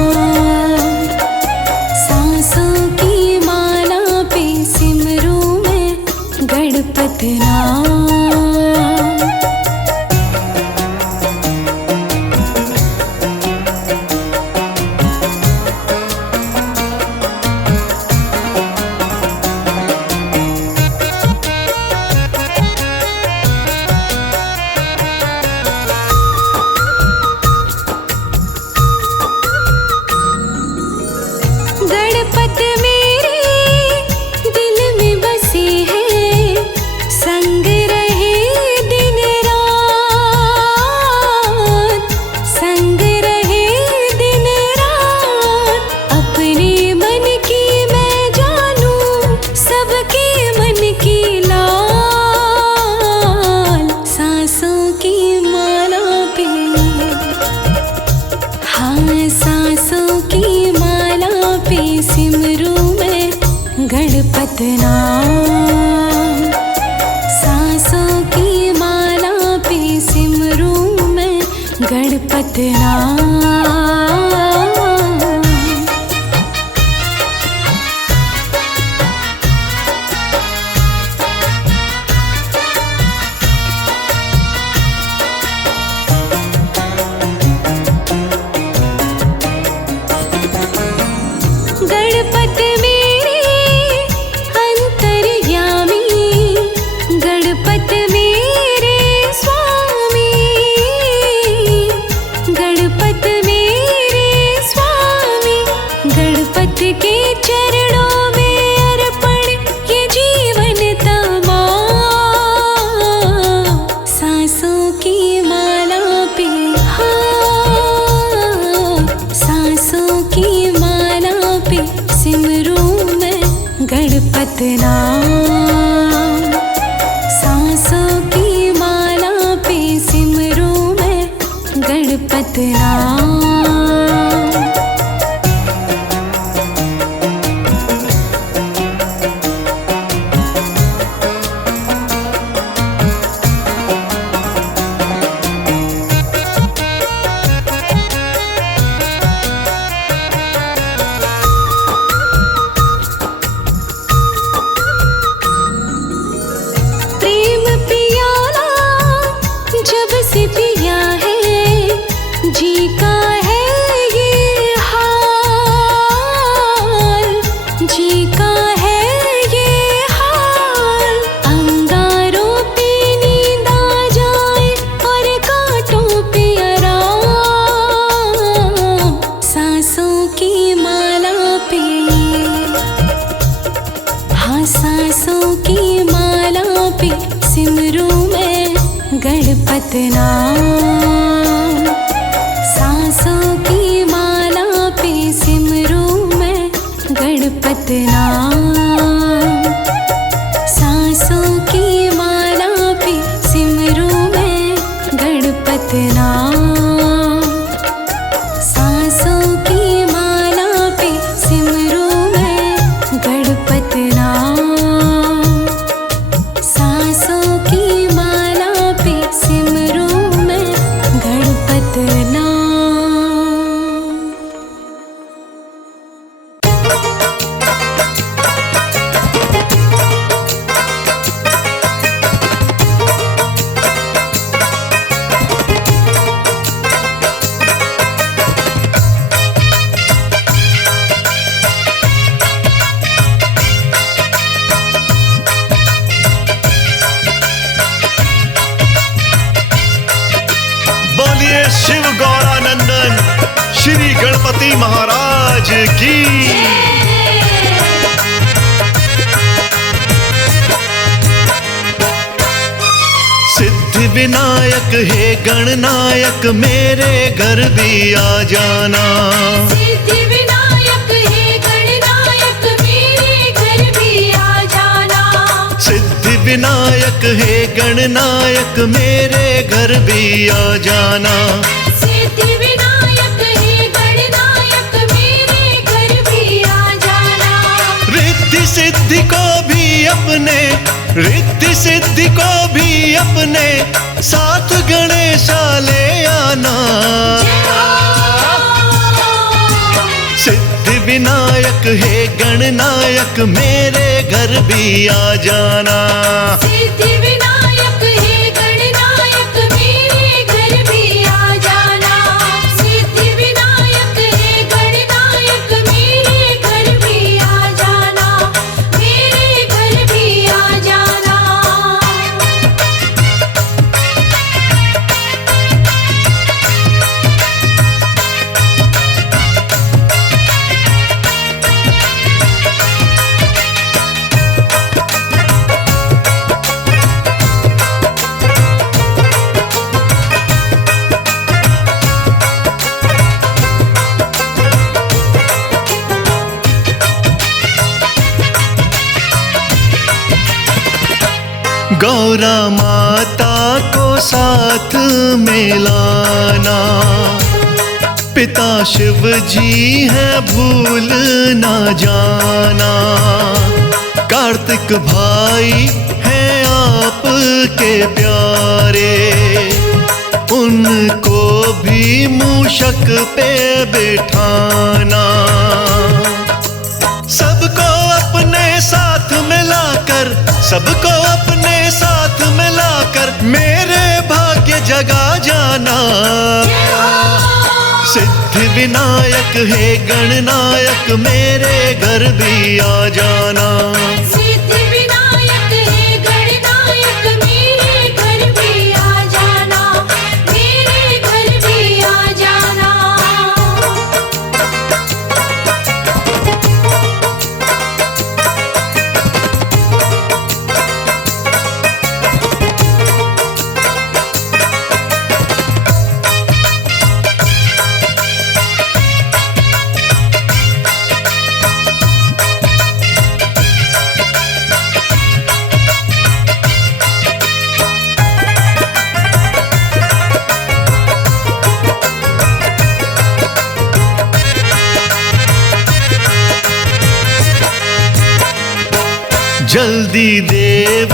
सांसों की माला पे सिमरू मैं गणपत नाम। गणपत मेरे दिल में बसे हैं, संग रहे दिन रात, संग रहे दिन रात। अपने मन की मैं जानूं, सबके मन की लाल। सांसों की माला पे, हाँ सांसों की माला पे सिमरू मैं गणपत नाम। सांसों की माला पे सिमरू मैं गणपत नाम। गणपत मेरे अंतर्यामी, गणपत मेरे स्वामी, गणपत मेरे स्वामी। गणपत के चरणों में अर्पण ये जीवन तमाम। सांसों की माला पे, हाँ सांसों की माला पे सिमरू मैं गणपत नाम। सांसों की माला पे सिमरू मैं गणपत नाम। प्रेम पियाला जब से पिया है, जी का है ये हाल, जी का है ये हाल। अंगारों पे नींद आ जाए और कांटों पे आराम। सांसों की माला पे, हाँ सांसों की माला पे सिमरू मैं गणपत नाम। सांसों की माला पे सिमरू मैं गणपत नाम। सांसों की माला पे सिमरू मैं गणपत नाम। सांस महाराज की। सिद्धि विनायक हे गणनायक मेरे घर भी आ जाना। सिद्धि विनायक हे गणनायक मेरे घर भी आ जाना। सिद्धि विनायक हे गणनायक मेरे घर भी आ जाना। सिद्धि विनायक हे गणनायक मेरे घर भी आ जाना। रिद्धि सिद्धि को भी अपने, रिद्धि सिद्धि को भी अपने साथ गणेशा ले आना। सिद्धि विनायक हे गणनायक मेरे घर भी आ जाना। सिद्धि विनायक हे गणनायक मेरे घर भी आ जाना। सिद्धि विनायक हे गणनायक मेरे घर भी आ जाना। मेरे घर भी आ जाना। गौरा माता को साथ में लाना। पिता शिव जी है भूल ना जाना। कार्तिक भाई है आपके प्यारे, उनको भी मूषक पे बिठाना। सबको अपने साथ मिलाकर, सबको अपने साथ मिलाकर मेरे भाग्य जगा जाना। सिद्धि विनायक हे गणनायक मेरे घर भी आ जाना। सिद्धि विनायक हे गणनायक मेरे घर भी आ जाना। मेरे घर भी आ जाना। जल्दी देव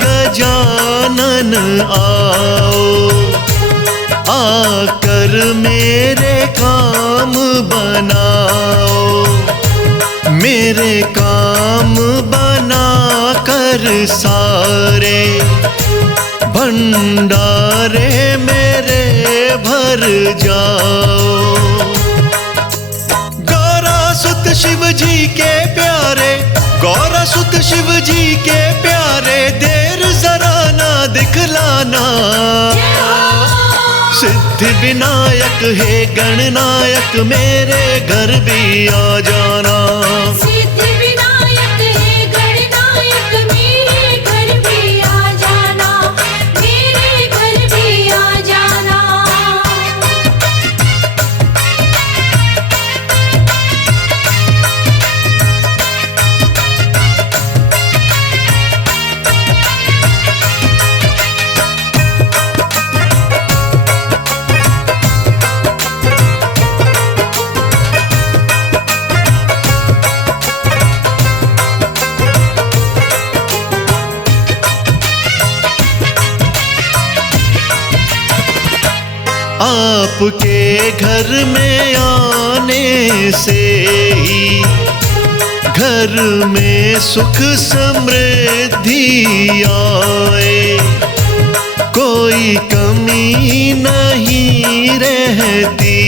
गजानन आओ, आकर मेरे काम बनाओ। मेरे काम बना कर सारे भंडारे मेरे भर जाओ। गौरा सुत शिव जी के प्यारे, गौरा सुत शिव जी के प्यारे, देर जरा ना दिखलाना। सिद्धि विनायक हे गणनायक मेरे घर भी आ जाना। सिद्धि विनायक हे गणनायक मेरे घर भी आ जाना। मेरे घर भी आ जाना। आपके घर में आने से ही घर में सुख समृद्धि आए। कोई कमी नहीं रहती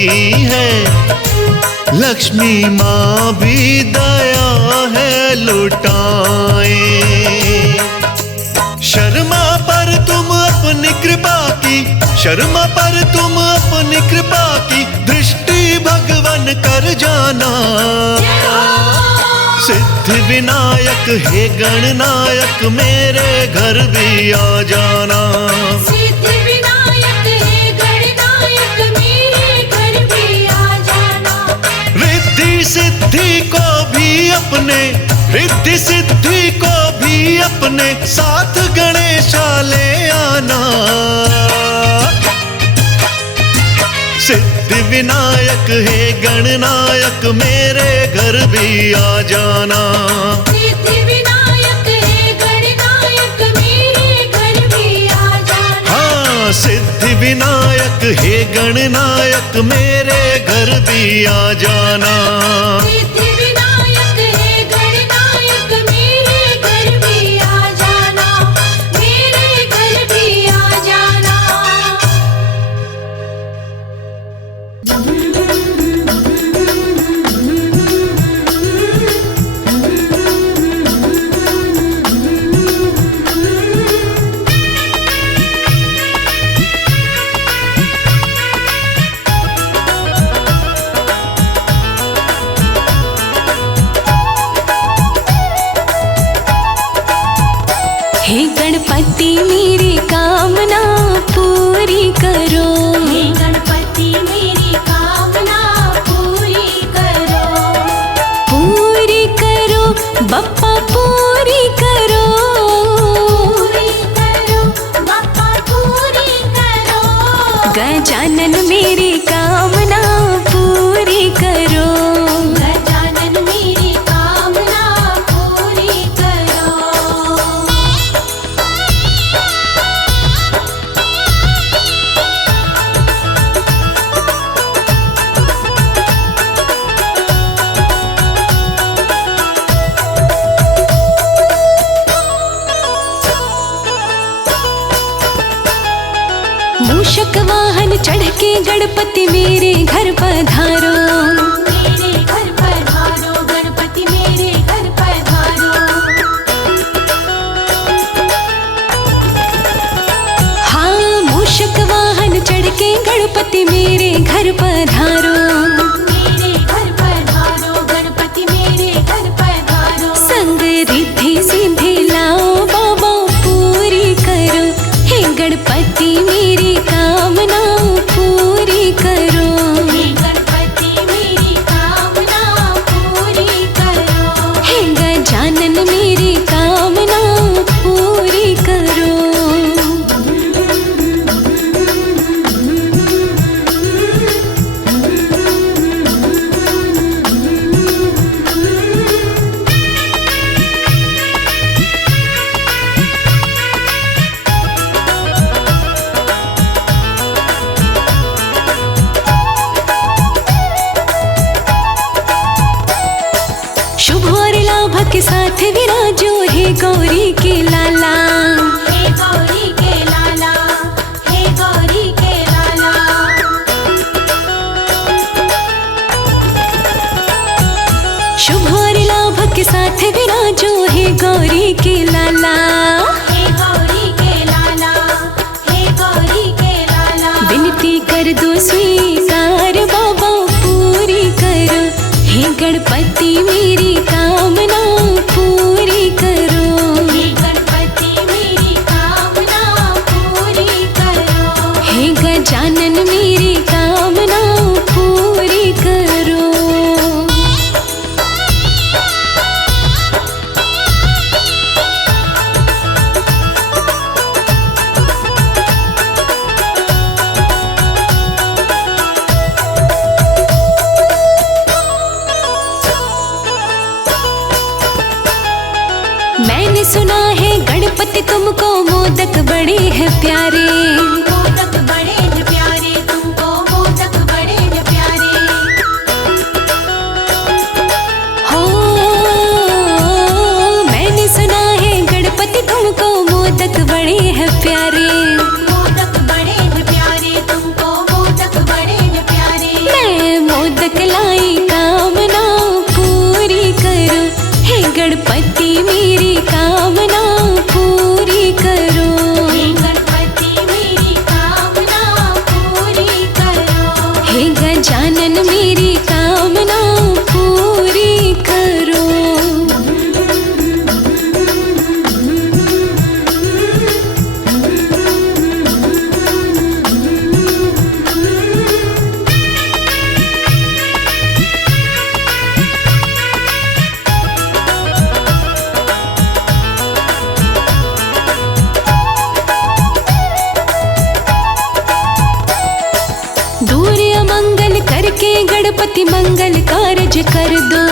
है, लक्ष्मी माँ भी दया है लुटाए। शर्मा पर तुम अपनी कृपा की, शर्मा पर तुम अपनी कृपा की दृष्टि भगवान बन कर जाना। सिद्धि विनायक हे गणनायक मेरे घर भी आ जाना। सिद्धि विनायक हे गणनायक मेरे घर भी आ जाना। रिद्धि सिद्धि को भी अपने, रिद्धि सिद्धि को भी अपने साथ गणेशा ले आना। सिद्धि विनायक हे गणनायक मेरे घर भी आ जाना। सिद्धि विनायक हे गणनायक मेरे घर भी आ जाना। हाँ, सिद्धि विनायक हे गणनायक मेरे घर भी आ जाना। सिद्धि विनायक हे गणनायक मेरे घर भी आ जाना। मेरे घर भी आ जाना। हे गणपति मेरी कामना पूरी करो। हे गणपति मेरी कामना पूरी करो। पूरी करो बप्पा पूरी करो। पूरी करो बाप्पा पूरी करो। गजानन मेरी कामना पूरी करो। गजानन मेरी कामना पूरी करो। मूषक वाहन चढ़ के गणपति मेरे घर पधारो। मेरे घर पधारो गणपति मेरे घर पधारो। हाँ, मूषक वाहन चढ़ के गणपति मेरे घर पधारो। मेरे घर पधारो गणपति मेरे घर पधारो। संग रिद्धि सिद्धि लाओ बाबा पूरी करो। हे गणपति मेरी कामना पूरी करो। हे गणपति मेरी कामना पूरी करो। हे गजानन मेरी कामना पूरी करो। शुभ और लाभ के साथ विराजो हे गौरी के लाला। हे गौरी के लाला। हे गौरी के लाला। शुभ और लाभ के साथ विराजो हे गौरी के लाला। हे गौरी के लाला। हे गौरी के लाला। विनती कर दो स्वीकार बाबा पूरी करो। हे गणपति मेरी कामना पूरी करो। हे गणपति मेरी कामना पूरी करो। हे गजानन मेरी कामना पूरी करो। मैंने सुना है गणपति तुमको मोदक बड़े हैं प्यारे। मोदक बड़े हैं प्यारे तुमको। मोदक बड़े हैं प्यारे। हो, मैंने सुना है गणपति तुमको मोदक बड़े हैं प्यारे। मोदक बड़े हैं प्यारे तुमको। मोदक बड़े हैं प्यारे। मैं मोदक लाई कामना पूरी करो। हे गणपति मेरी कामना पूरी करो। हे गणपति मेरी कामना पूरी करो। हे गजानन मेरी कामना कर दो।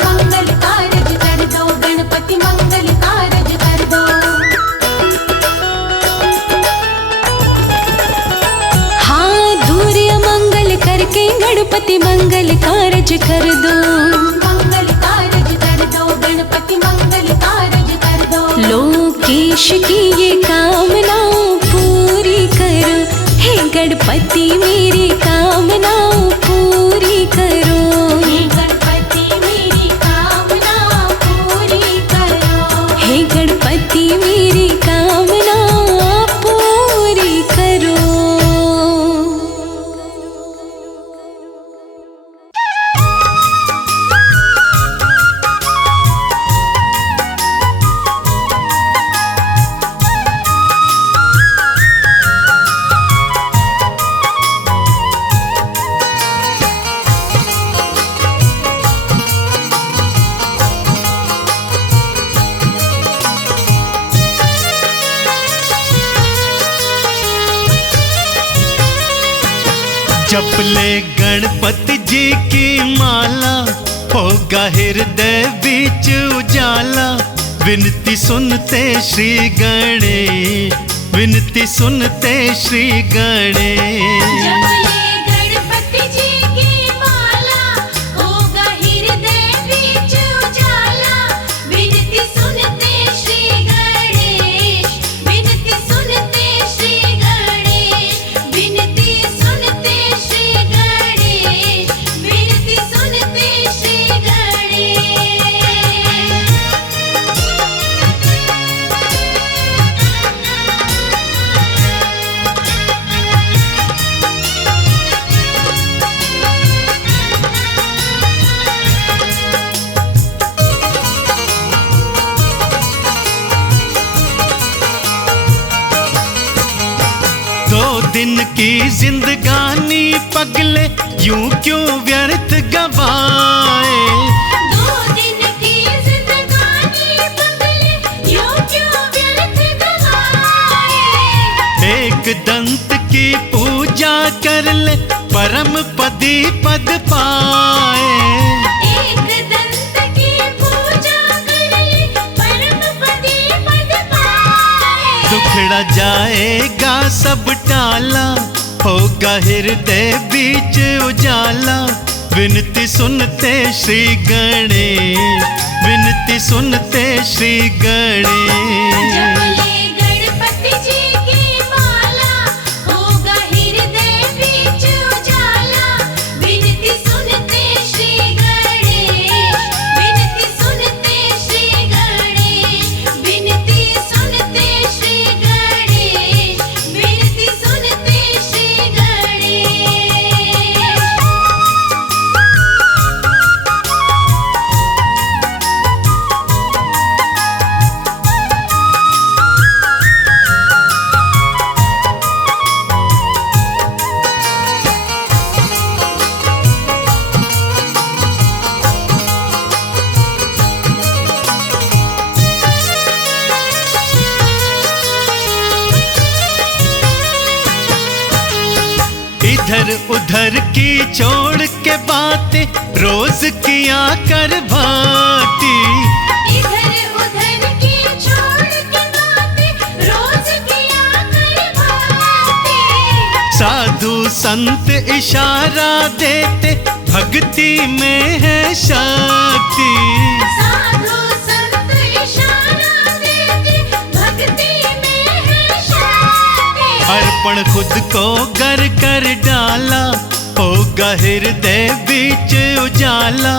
मंगल कारज कर दो गणपति मंगल कारज कर दो। हाँ दूर अमंगल करके गणपति मंगल कारज कर दो। मंगल कारज कर दो गणपति मंगल कारज कर दो। लोकेश की ये कामनाओं पूरी करो, हे गणपति मेरी कामनाओं पूरी करो। हे गणपति मेरी कामना पूरी करो। हे गणपति मेरी कामना पूरी करो। जपले गणपति जी की माला, होगा हृदय बीच उजाला। विनती सुनते श्री गणेश, विनती सुनते श्री गणेश। जपले गणपति जी की माला, होगा हृदय बीच उजाला। विनती सुनते श्री गणेश, विनती सुनते श्री गणेश। विनती सुनते श्री गणेश, विनती सुनते श्री गणेश। दिन की जिंदगानी पगले यूं क्यों व्यर्थ गवाए। 2 दिन की जिंदगानी पगले यूं क्यों व्यर्थ गवाए। एक दंत की पूजा कर ले परम पदी पद पाए। एक दंत की पूजा कर ले परम पदी पद पाए। दुखड़ा जाएगा सब टाला, होगा हृदय बीच उजाला। विनती सुनते श्री गणेश, विनती सुनते श्री गणेश। जपले गणपति जी की माला, होगा हृदय बीच उजाला। विनती सुनते श्री गणेश, विनती सुनते श्री गणेश। विनती सुनते श्री गणेश, विनती सुनते श्री गणेश। इधर उधर की छोड़ के बातें रोज किया कर भाटी। इधर उधर की छोड़ के बातें रोज किया कर बातें। साधु संत इशारा देते भक्ति में है शक्ति। साधु संत इशारा देते भक्ति में है शक्ति। अर्पण खुद को गर कर डाला, होगा हृदय बीच उजाला।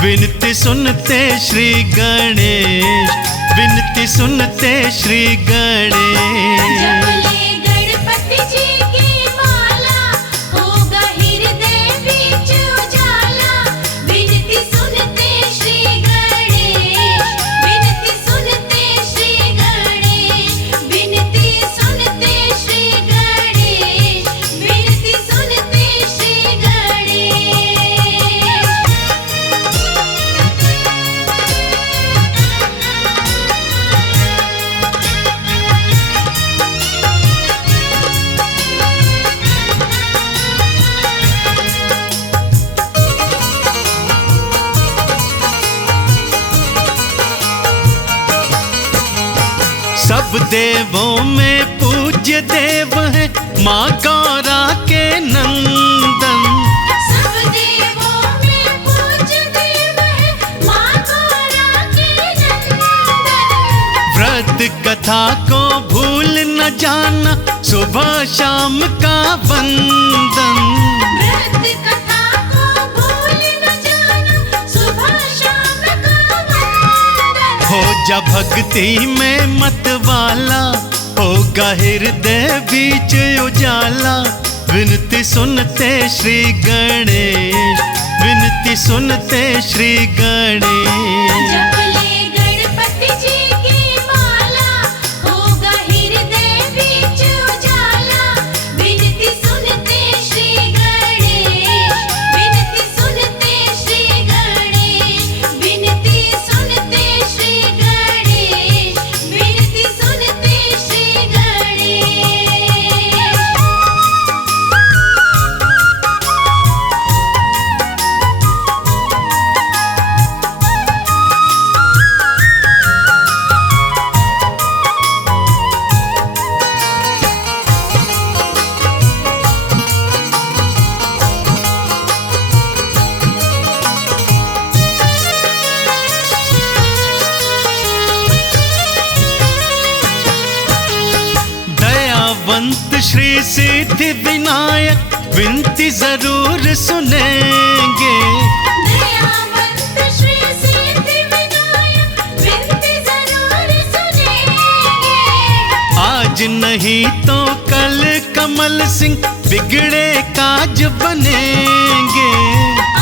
विनती सुनते श्री गणेश, विनती सुनते श्री गणेश। जपले गणपति जी की माला, होगा हृदय बीच उजाला। विनती सुनते श्री गणेश, विनती सुनते श्री गणेश। विनती सुनते श्री गणेश, विनती सुनते श्री गणेश। सब देवों में पूज्य देव है माँ गौरा के नंदन। सब देवों में पूज्य देव है माँ गौरा के नंदन। व्रत कथा को भूल न जाना सुबह शाम का वंदन। व्रत कथा को भूल न जाना सुबह शाम का वंदन। हो जा भक्ति में मतवाला होगा हृदय बीच उजाला। विनती सुनते श्री गणेश, विनती सुनते श्री गणेश। जप ले गणपति जी की माला होगा हृदय बीच उजाला। विनती सुनते श्री गणेश, विनती सुनते श्री गणेश, विनती सुनते श्री गणेश, विनती सुनते श्री गणेश। दयावंत श्री सिद्धि विनायक विनती जरूर सुनेंगे। दयावंत श्री सिद्धि विनायक विनती जरूर सुनेंगे। आज नहीं तो कल कमल सिंह बिगड़े काज बनेंगे।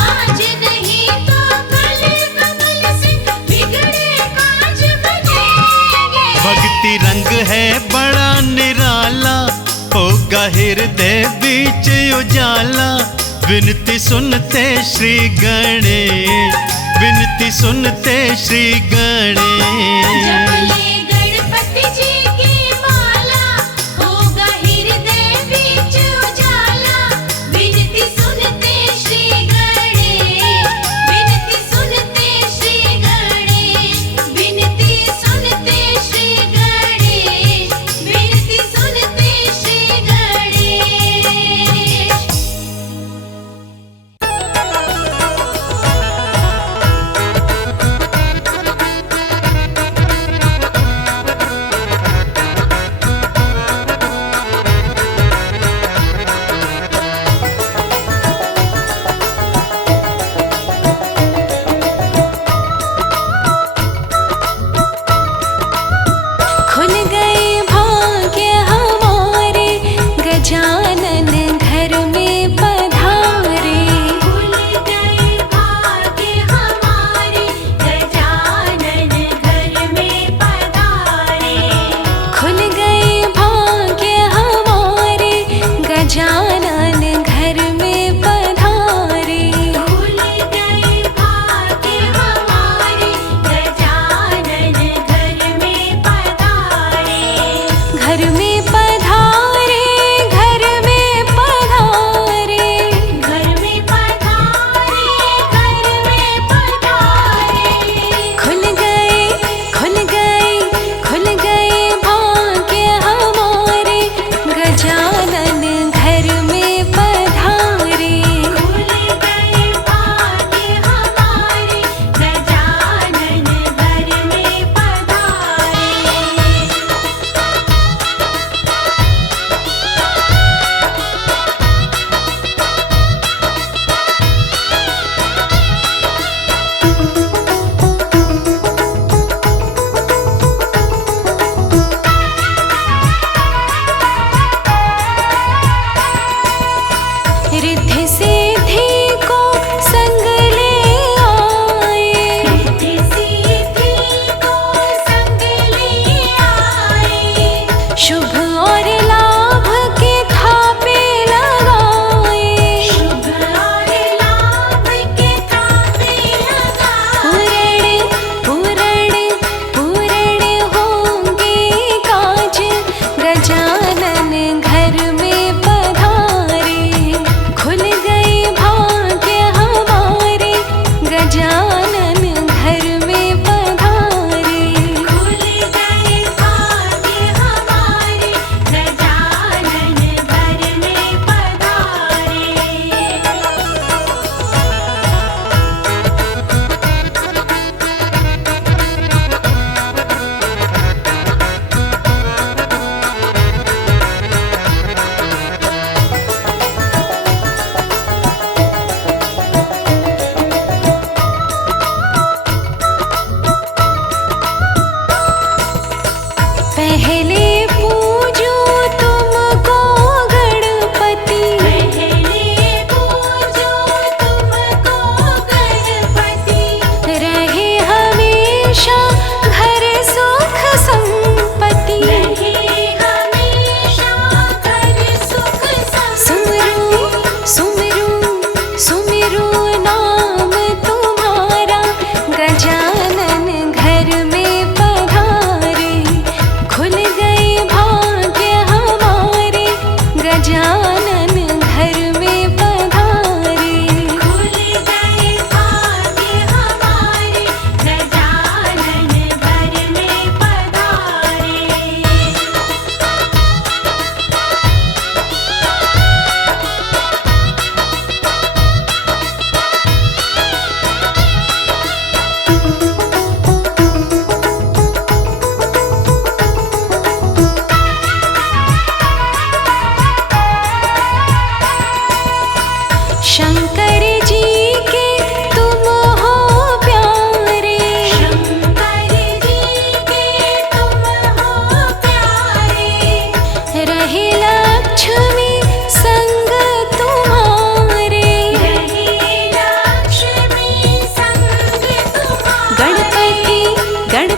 आज नहीं तो कल कमल सिंह बिगड़े काज बनेंगे। भक्ति रंग है बड़ा निराला होगा हृदय बीच उजाला। विनती सुनते श्री गणेश, विनती सुनते श्री गणेश। जप ले गणपति जी की माला होगा हृदय बीच उजाला। विनती सुनते श्री गणेश, विनती सुनते श्री गणेश, विनती सुनते श्री गणेश, विनती सुनते श्री गणेश।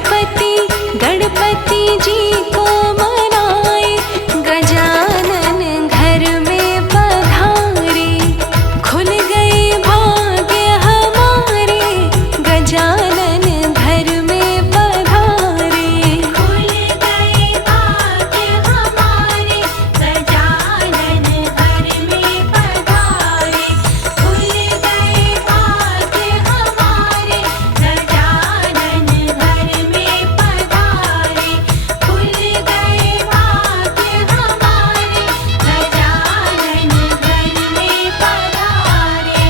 गणपति गणपति जी को मनाए, गजानन घर में पधारे, खुल गए भाग्य हमारे, गजानन घर में पधारे। खुल गए भाग्य हमारे, गजानन घर में पधारे। खुल गए भाग्य हमारे, गजानन घर में पधारे। खुल गए भाग्य हमारे, गजानन घर में पधारे।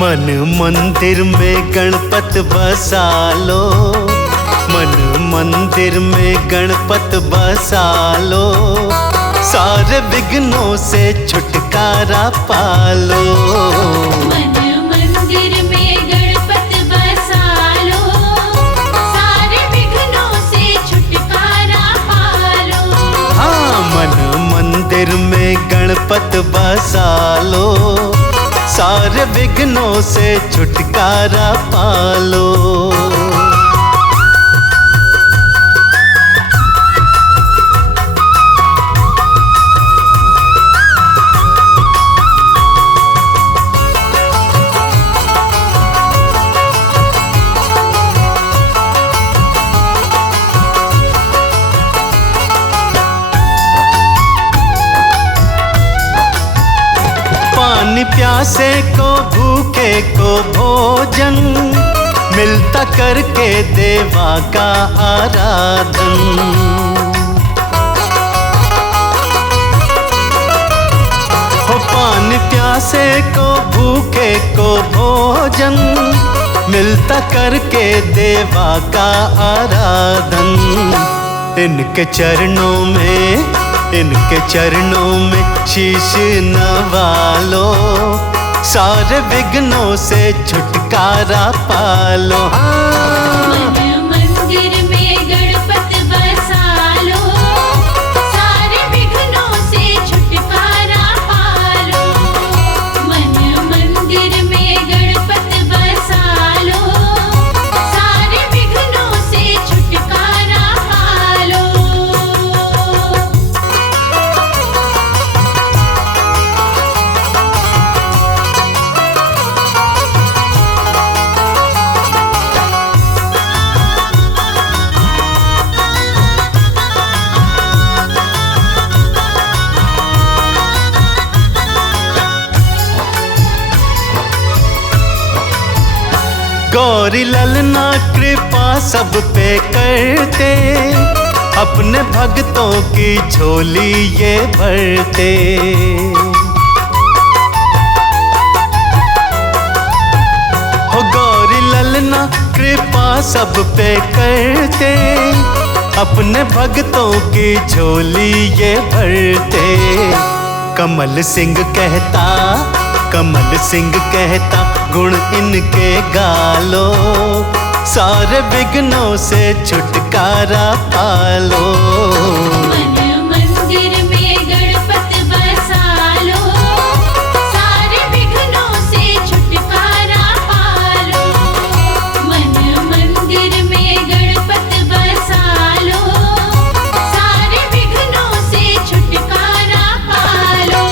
मन मंदिर में गणपत बसा लो, मन मंदिर में गणपत बसा लो, सारे विघ्नों से छुटकारा पालो। मन मंदिर में गणपत बसा लो, सारे विघ्नों से छुटकारा पालो। हाँ, मन मंदिर में गणपत बसा लो, सारे विघ्नों से छुटकारा पालो। पानी प्यासे को भूखे को भोजन, मिलता करके देवा का आराधन। हो पानी प्यासे को भूखे को भोजन, मिलता करके देवा का आराधन। इनके चरणों में शीश नवा लो, सारे विघ्नों से छुटकारा पालो। मन मंदिर में गणपत बसा लो, सारे विघ्नों से छुटकारा पालो। मन मंदिर में गणपत बसा लो, सारे विघ्नों से छुटकारा पालो। गौरी ललना कृपा सब पे करते, अपने भक्तों की झोली ये भरते। हो गौरी ललना कृपा सब पे करते, अपने भक्तों की झोली ये भरते। कमल सिंह कहता गुण इनके गालो, सारे विघ्नों से छुटकारा पालो। मन मंदिर में गणपत बसा लो, सारे विघ्नों से छुटकारा पालो। मन मंदिर में गणपत बसा लो, सारे विघ्नों से छुटकारा पालो।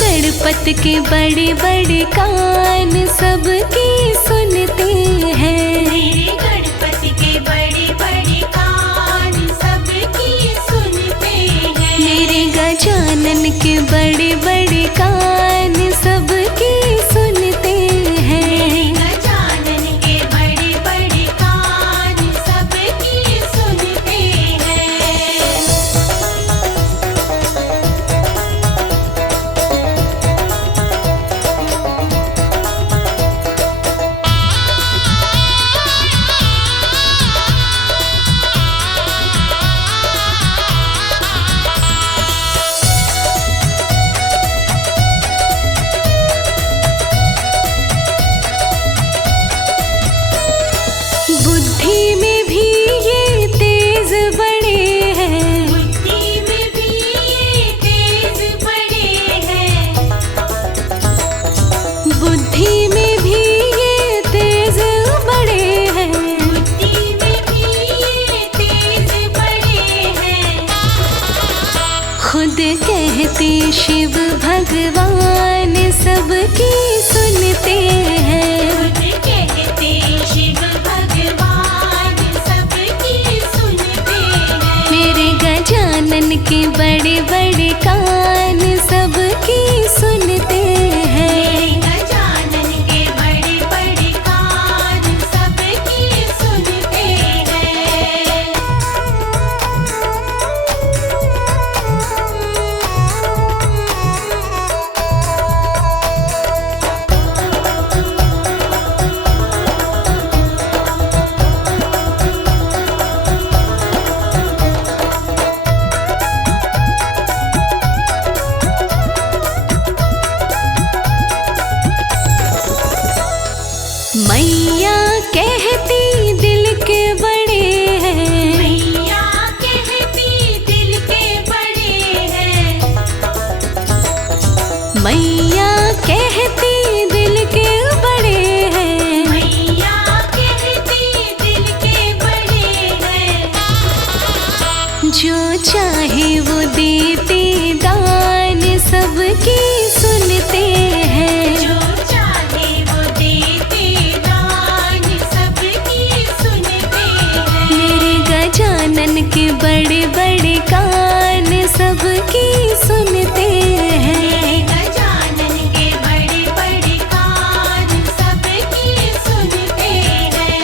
गणपत के बड़े बड़े कान सबकी सुनते हैं। मेरे गणपति के बड़े बड़े कान सबकी सुनते हैं। मेरे गजानन के बड़े बड़े बड़े कान सबकी सुनते हैं। गजानन के बड़े बड़े कान सबकी सुनते हैं। बुद्धि में भी ये तेज बड़े हैं। बुद्धि में भी ये तेज बड़े हैं। बुद्धि में भी ये तेज बड़े हैं। बुद्धि में भी ये तेज बड़े हैं। खुद कहते शिव भगवान सबकी सुनते हैं। खुद कहते शिव भगवान सबकी सुनते हैं। मेरे गजानन के बड़े बड़े कान सबकी सुनते हैं। गजानन के बड़े बड़े कान सबकी सुनते हैं। मैया कहती दिल के बड़े हैं। मैया कहती दिल के बड़े हैं। मैया कहती दिल के बड़े हैं। मैया कहती दिल के बड़े हैं। जो चाहे वो देते दान सबकी सुनते हैं। जो चाहे वो देते दान सबकी सुनते हैं। मेरे गजानन के बड़े बड़े कान सबकी सुनते हैं। गजानन के बड़े बड़े कान सबकी सुनते हैं।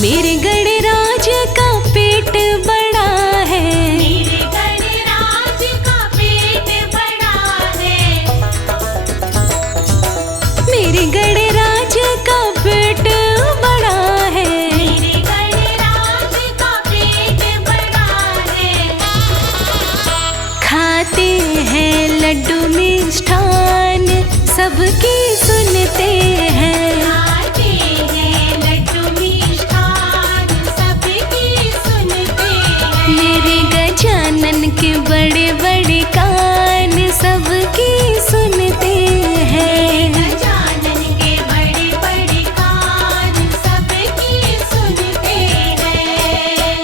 मेरे गणराज का पेट बड़ा है। मेरे गणराज का पेट बड़ा है। मेरे गणराज का पेट बड़ा है। मेरे गणराज का पेट बड़ा है। खाते हैं लड्डू मिष्ठान सबकी सुनते हैं। खाते हैं लड्डू मिष्ठान सबकी सुनते हैं। मेरे गजानन के बड़े बड़े कान सबकी सुनते हैं। गजानन के बड़े बड़े कान सबकी सुनते हैं।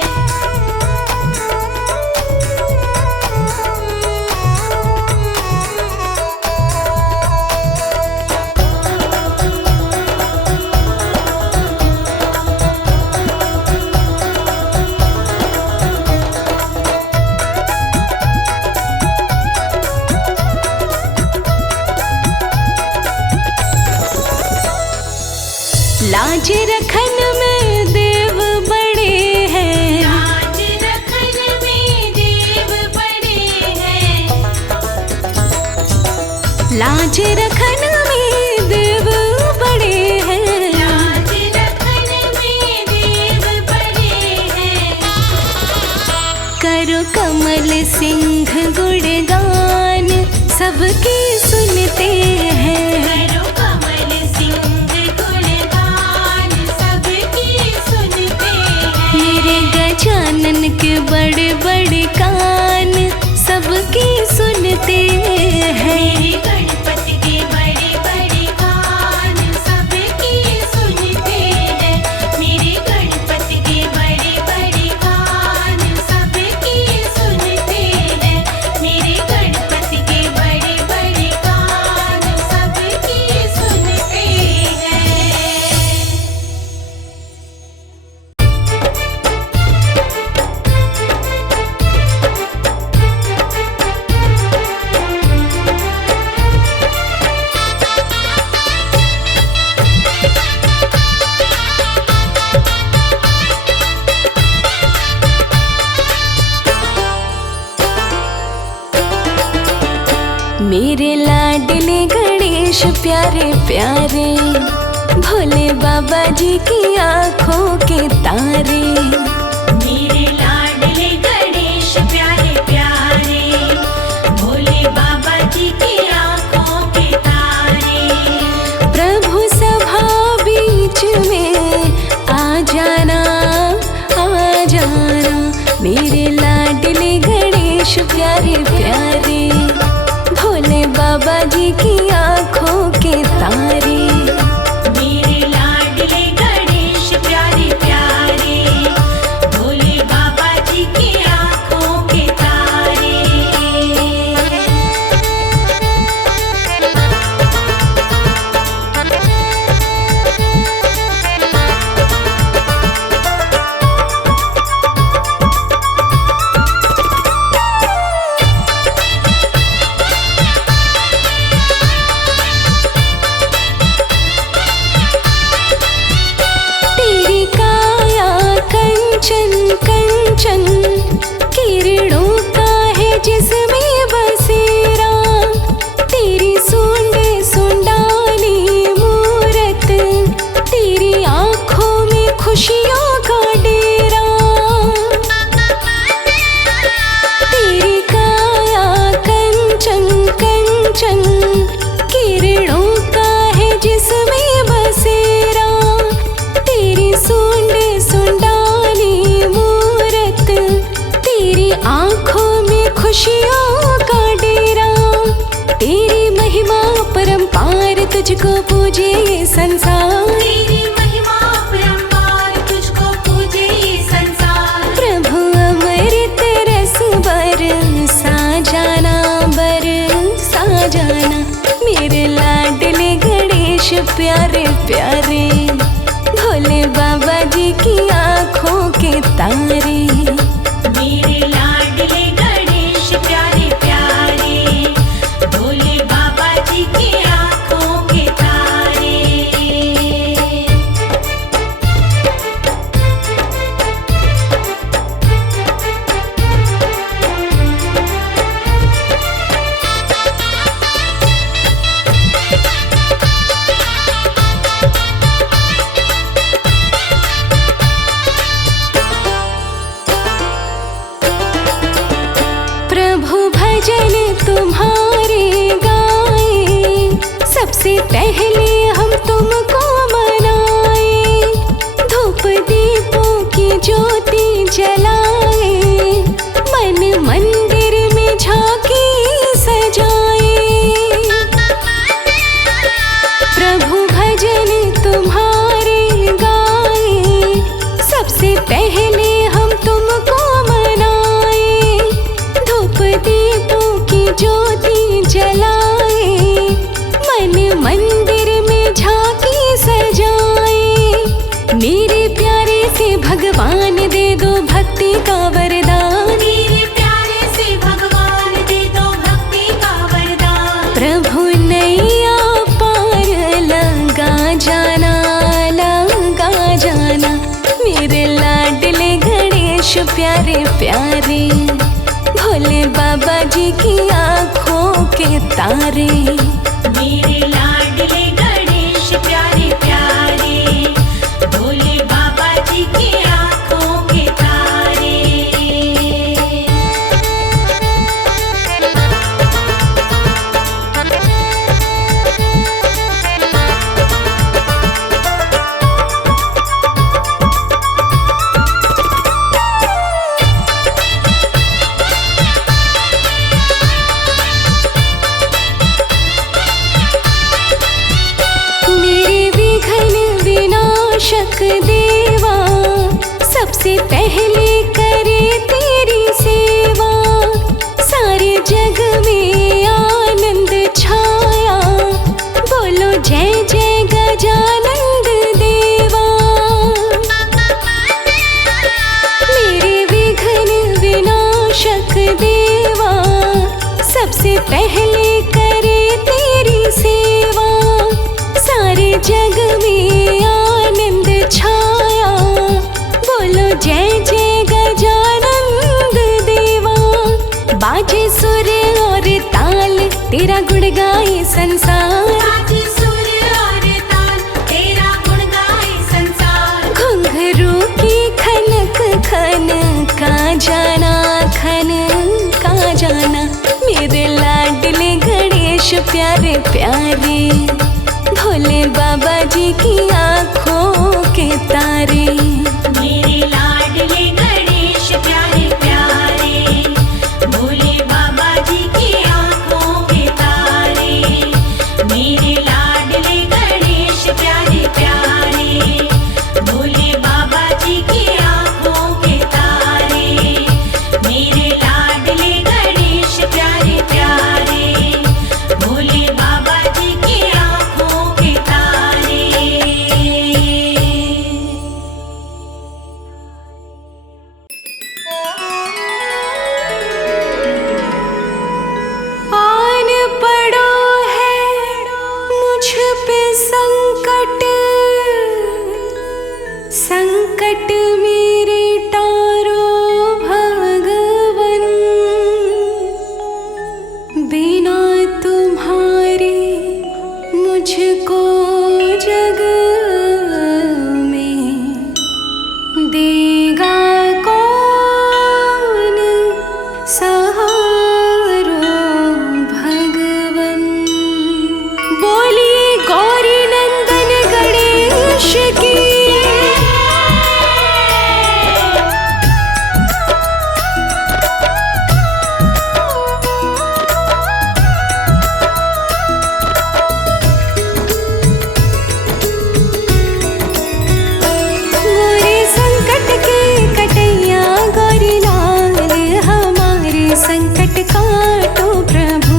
लाज रखन में देव बड़े हैं। लाज रखन में देव बड़े हैं। लाज रखन में देव बड़े हैं। लाज रखन में देव बड़े हैं। करो कमल सिंह गुणगान सबकी सुनते हैं। करो कमल सिंह गुणगान सबकी सुनते हैं। मेरे गजानन के बड़े बड़े कान सबकी सुनते हैं। मेरे गणपति के बड़े बड़े कान सब मेरे लाडले गणेश प्यारे प्यारे, भोले बाबा जी की आँखों के तारे। मेरे लाडले गणेश प्यारे प्यारे, भोले बाबा जी की आँखों के तारे। प्रभु सभा बीच में आ जाना, आ जाना, मेरे लाडले गणेश प्यारे प्यारे, भोले बाबा जी की आँखों के तारे। मेरे लाडले गणेश प्यारे प्यारे, भोले बाबा जी की आँखों के तारे। तेरी काया कंचन कंचन, किरणों का है जिसमें बसेरा। तेरी सूंड सुंडाली मूरत, तेरी आँखों में खुशियों का डेरा। तेरी काया कंचन कंचन, किरणों का है जिसमें बसेरा। तेरी सूंड सुंडाली मूरत, तेरी आँखों में खुशियों का डेरा। तेरी महिमा परंपार, तुझको पूजे ये संसार। तेरी महिमा परंपार, तुझको पूजे ये संसार। प्रभु अमृत रस बरसा जाना, बरसा जाना, मेरे लाडले गणेश प्यारे प्यारे, भोले बाबा जी की आँखों के तारे। मेरे लाडले गणेश प्यारे प्यारे, भोले बाबा जी की आँखों के तारे। प्रभु भजन तुम्हारे गाए, सबसे पहले हम तुमको मनाए। धूप दीपों की ज्योति जलाए, मन मंदिर में झांकी सजाए। प्रभु भजन तुम्हारे गाए, सबसे पहले हम तुमको मनाए। धूप दीपों की ज्योति जलाए, मन मंदिर में झांकी सजाए। मेरे प्यारे से भगवान दे दो भक्ति का वरदान। मेरे प्यारे से भगवान दे दो भक्ति का वरदान। प्रभु नैया पार लगा जाना, लगा जाना, मेरे लाडले गणेश प्यारे प्यारे, भोले बाबा जी की आँखों के तारे। मेरे लाडले गणेश प्यारे प्यारे, भोले बाबा जी की आँखों के तारे। मेरे विघ्न विनाशक देवा, सबसे पहले करे तेरी सेवा। सारे जग में आनंद छाया, बोलो जय जय गजानंद देवा। मेरे विघ्न विनाशक देवा, सबसे पहले करे तेरी सेवा। सारे जग में आनंद छाया, बोलो जय जय गजानंद देवा। बाजे सुर और ताल तेरा गुण गाए संसार, आज सुर और तान तेरा गुण गाए संसार। घुंघरू की खनक खन का जाना, खन का जाना। मेरे लाडले गणेश प्यारे प्यारे, भोले बाबा जी की आँखों के तारे। मेरे लाडले गणेश प्यारे प्यारे, भोले बाबा जी की आँखों के तारे। मेरे लाडले गणेश प्यारे प्यारे, भोले बाबा जी की आँखों के तारे। मेरे लाडले गणेश प्यारे प्यारे, भोले बाबा जी की आँखों के तारे। आन पड़ो है मुझ पे संकट, संकट मेरे तारो भगवन। बिना तुम्हारे मुझको जग में देगा कौन सहारो भगवन। बोलिए गौरी नंदन गणेश की। गोरे संकट के कटैया गौरी लाल, हमारे संकट काटो प्रभु।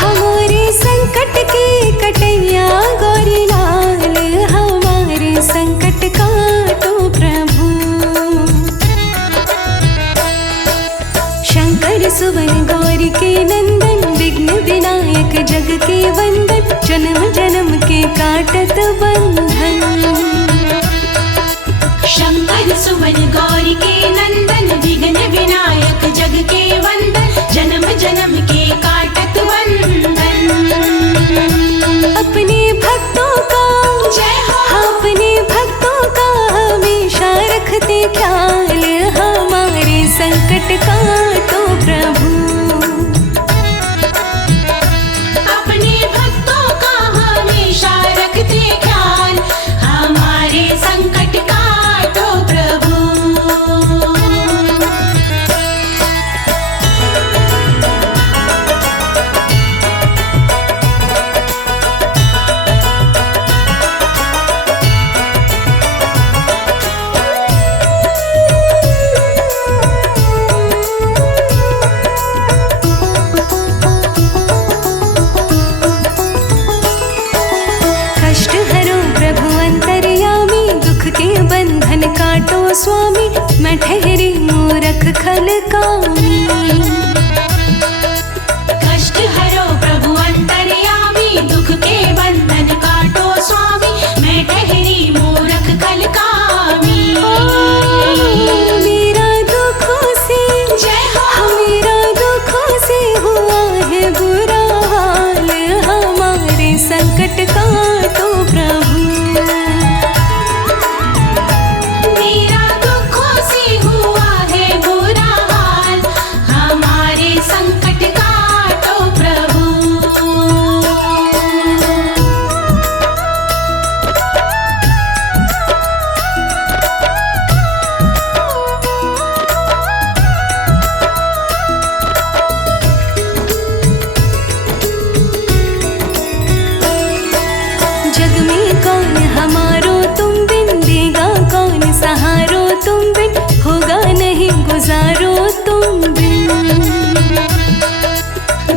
हमारे संकट के कटैया गौरी लाल, हमारे संकट काटो प्रभु। शंकर सुवन गौरी के नंदन, विघ्न विनायक जग के वंदन। जन्म जन्म के काटत बंधन। शंकर सुवन गौरी के नंदन, विघ्न विनायक जग के वंदन। जन्म जन्म के काटत बंधन। अपने भक्तों का जय हो। अपने भक्तों का हमेशा रखते ख्याल, हमारे संकट काटो प्रभु। अपने भक्तों का हमेशा रखते ख्याल, हमारे संकट काटो प्रभु। कष्ट हरो प्रभु अंतर्यामी, दुख के बंधन काटो स्वामी। मैं ठहरी मूरख खल कामी। कष्ट हरो प्रभु अंतर्यामी, दुख के बंधन काटो स्वामी। मैं ठहरी मूरख खल कामी। मेरा दुखों से जय हो। मेरा दुखों से हुआ है बुरा हाल, हमारे संकट काटो प्रभु। मेरा दुखों से हुआ है बुरा हाल, हमारे संकट काटो प्रभु। जग में कौन हमारो तुम बिन, देगा कौन सहारो तुम बिन। होगा नहीं गुजारो तुम बिन।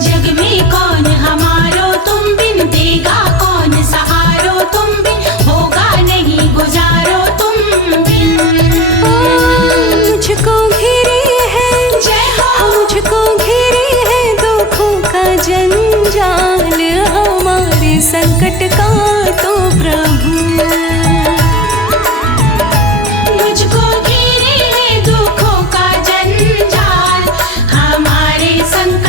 जग में कौन हमारो तुम बिन, देगा कौन सहारो तुम बिन। होगा नहीं गुजारो तुम बिन। मुझको घेरे है जय हो। मुझको घेरे है दुखों का जंजाल, हमारे संकट काटो प्रभु। मुझको घेरे है दुखों का जंजाल, हमारे संकट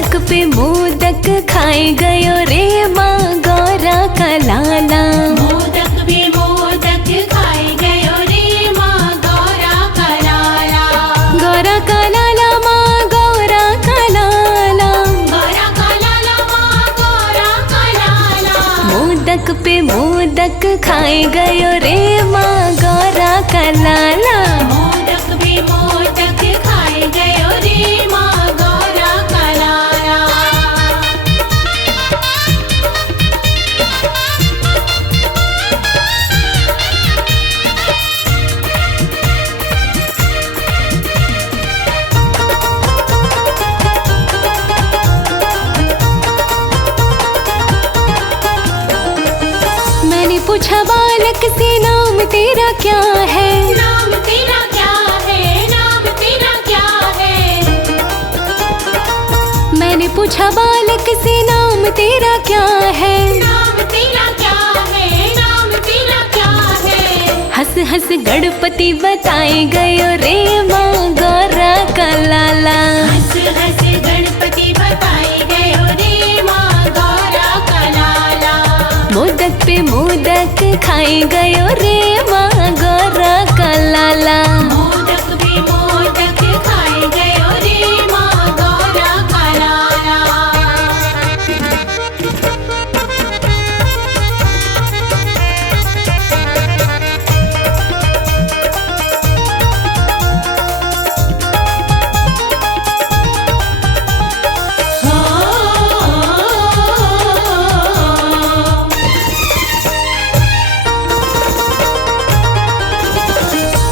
मोदक पे मोदक खाए गयो रे माँ गौरा का लाला। मोदक पे मोदक खाए गयो रे माँ गौरा का लाला। गौरा का लाला माँ गौरा का लाला। गौरा का लाला माँ गौरा का लाला। मोदक पे मोदक खाए गयो रे माँ गौरा का लाला। मोदक पे मोदक खाए गयो रे माँ गौरा का लाला। मैंने पूछा बालक से नाम तेरा क्या है। नाम तेरा क्या है? नाम तेरा क्या है? मैंने पूछा बालक से नाम तेरा क्या है। नाम तेरा क्या है? नाम तेरा क्या है? हंस हंस गणपति बताए गयो रे माँ गौरा का लाला। हंस हंस गणपति बताए गयो रे माँ गौरा का लाला। मोदक पे मोदक खाए गयो रे माँ गौरा का लाला। मोदक पे मोदक खाए गयो रे माँ गौरा का लाला।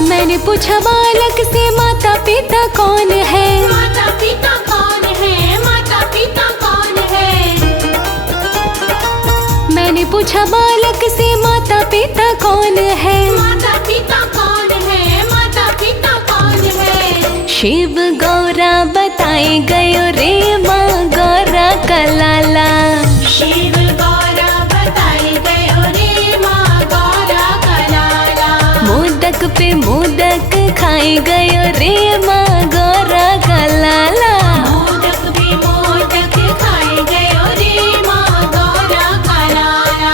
मैंने पूछा बालक से माता पिता कौन है। माता पिता कौन है? माता पिता कौन है? मैंने पूछा बालक से माता पिता कौन है। माता पिता कौन है? माता पिता कौन है? शिव गौरा बताए गयो रे माँ गौरा का लाला। शिव गौरा बताए गयो रे माँ गौरा का लाला। मोदक पे मोदक खाए गयो रे माँ गौरा का लाला। मोदक पे मोदक खाए गयो रे माँ गौरा का लाला।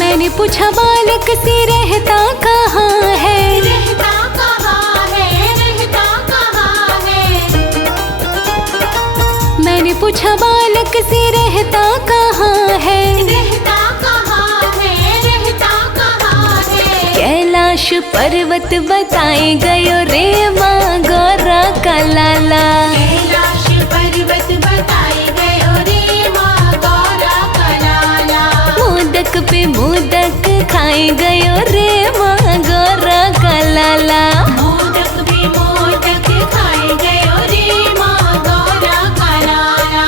मैंने पूछा बालक से रहता कहाँ है। रहता कहाँ है? रहता कहाँ है? मैंने पूछा बालक से रहता कहाँ है। रहता कहाँ है? रहता कहाँ है? कैलाश पर्वत बताए गयो रे माँ गौरा का लाला। कैलाश पर्वत बताए गयो रे माँ गौरा का लाला। मोदक पे मोदक खाए गयो रे माँ गौरा का लाला। मोदक पे मोदक खाए गयो रे माँ गौरा का लाला।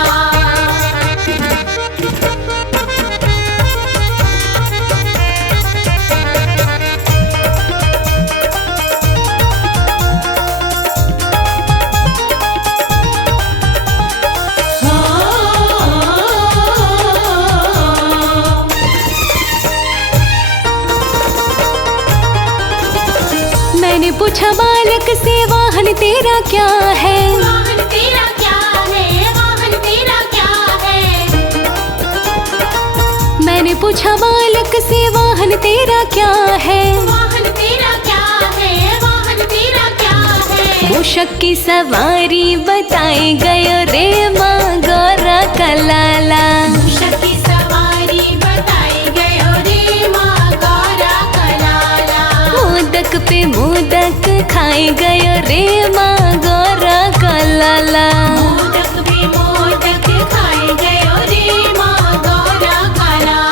मैंने पूछा बालक से वाहन तेरा क्या है। वाहन तेरा क्या है? वाहन तेरा क्या है? मैंने पूछा बालक से वाहन तेरा क्या है। वाहन तेरा क्या है? वाहन तेरा क्या है? मूषक की सवारी बताए गयो रे माँ गौरा का लाला। मूषक की सवारी बताई गयो रे माँ गौरा का लाला। मोदक पे मोदक खाए गयो रे माँ गौरा का लाला। मोदक पे मोदक खाए गयो रे माँ गौरा का लाला।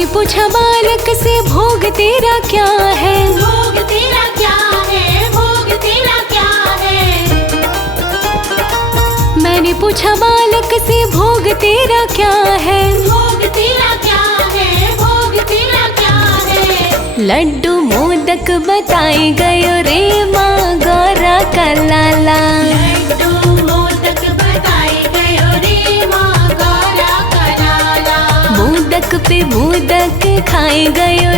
मैंने पूछा बालक से भोग तेरा क्या है, भोग तेरा क्या है, भोग तेरा क्या है। मैंने पूछा बालक से भोग तेरा क्या है, भोग तेरा क्या है, भोग तेरा क्या है। लड्डू मोदक बताए गयो रे माँ गौरा का लाला। लड्डू मोदक बताए गयो रे माँ गौरा का लाला। मोदक पे मोदक खाए गयो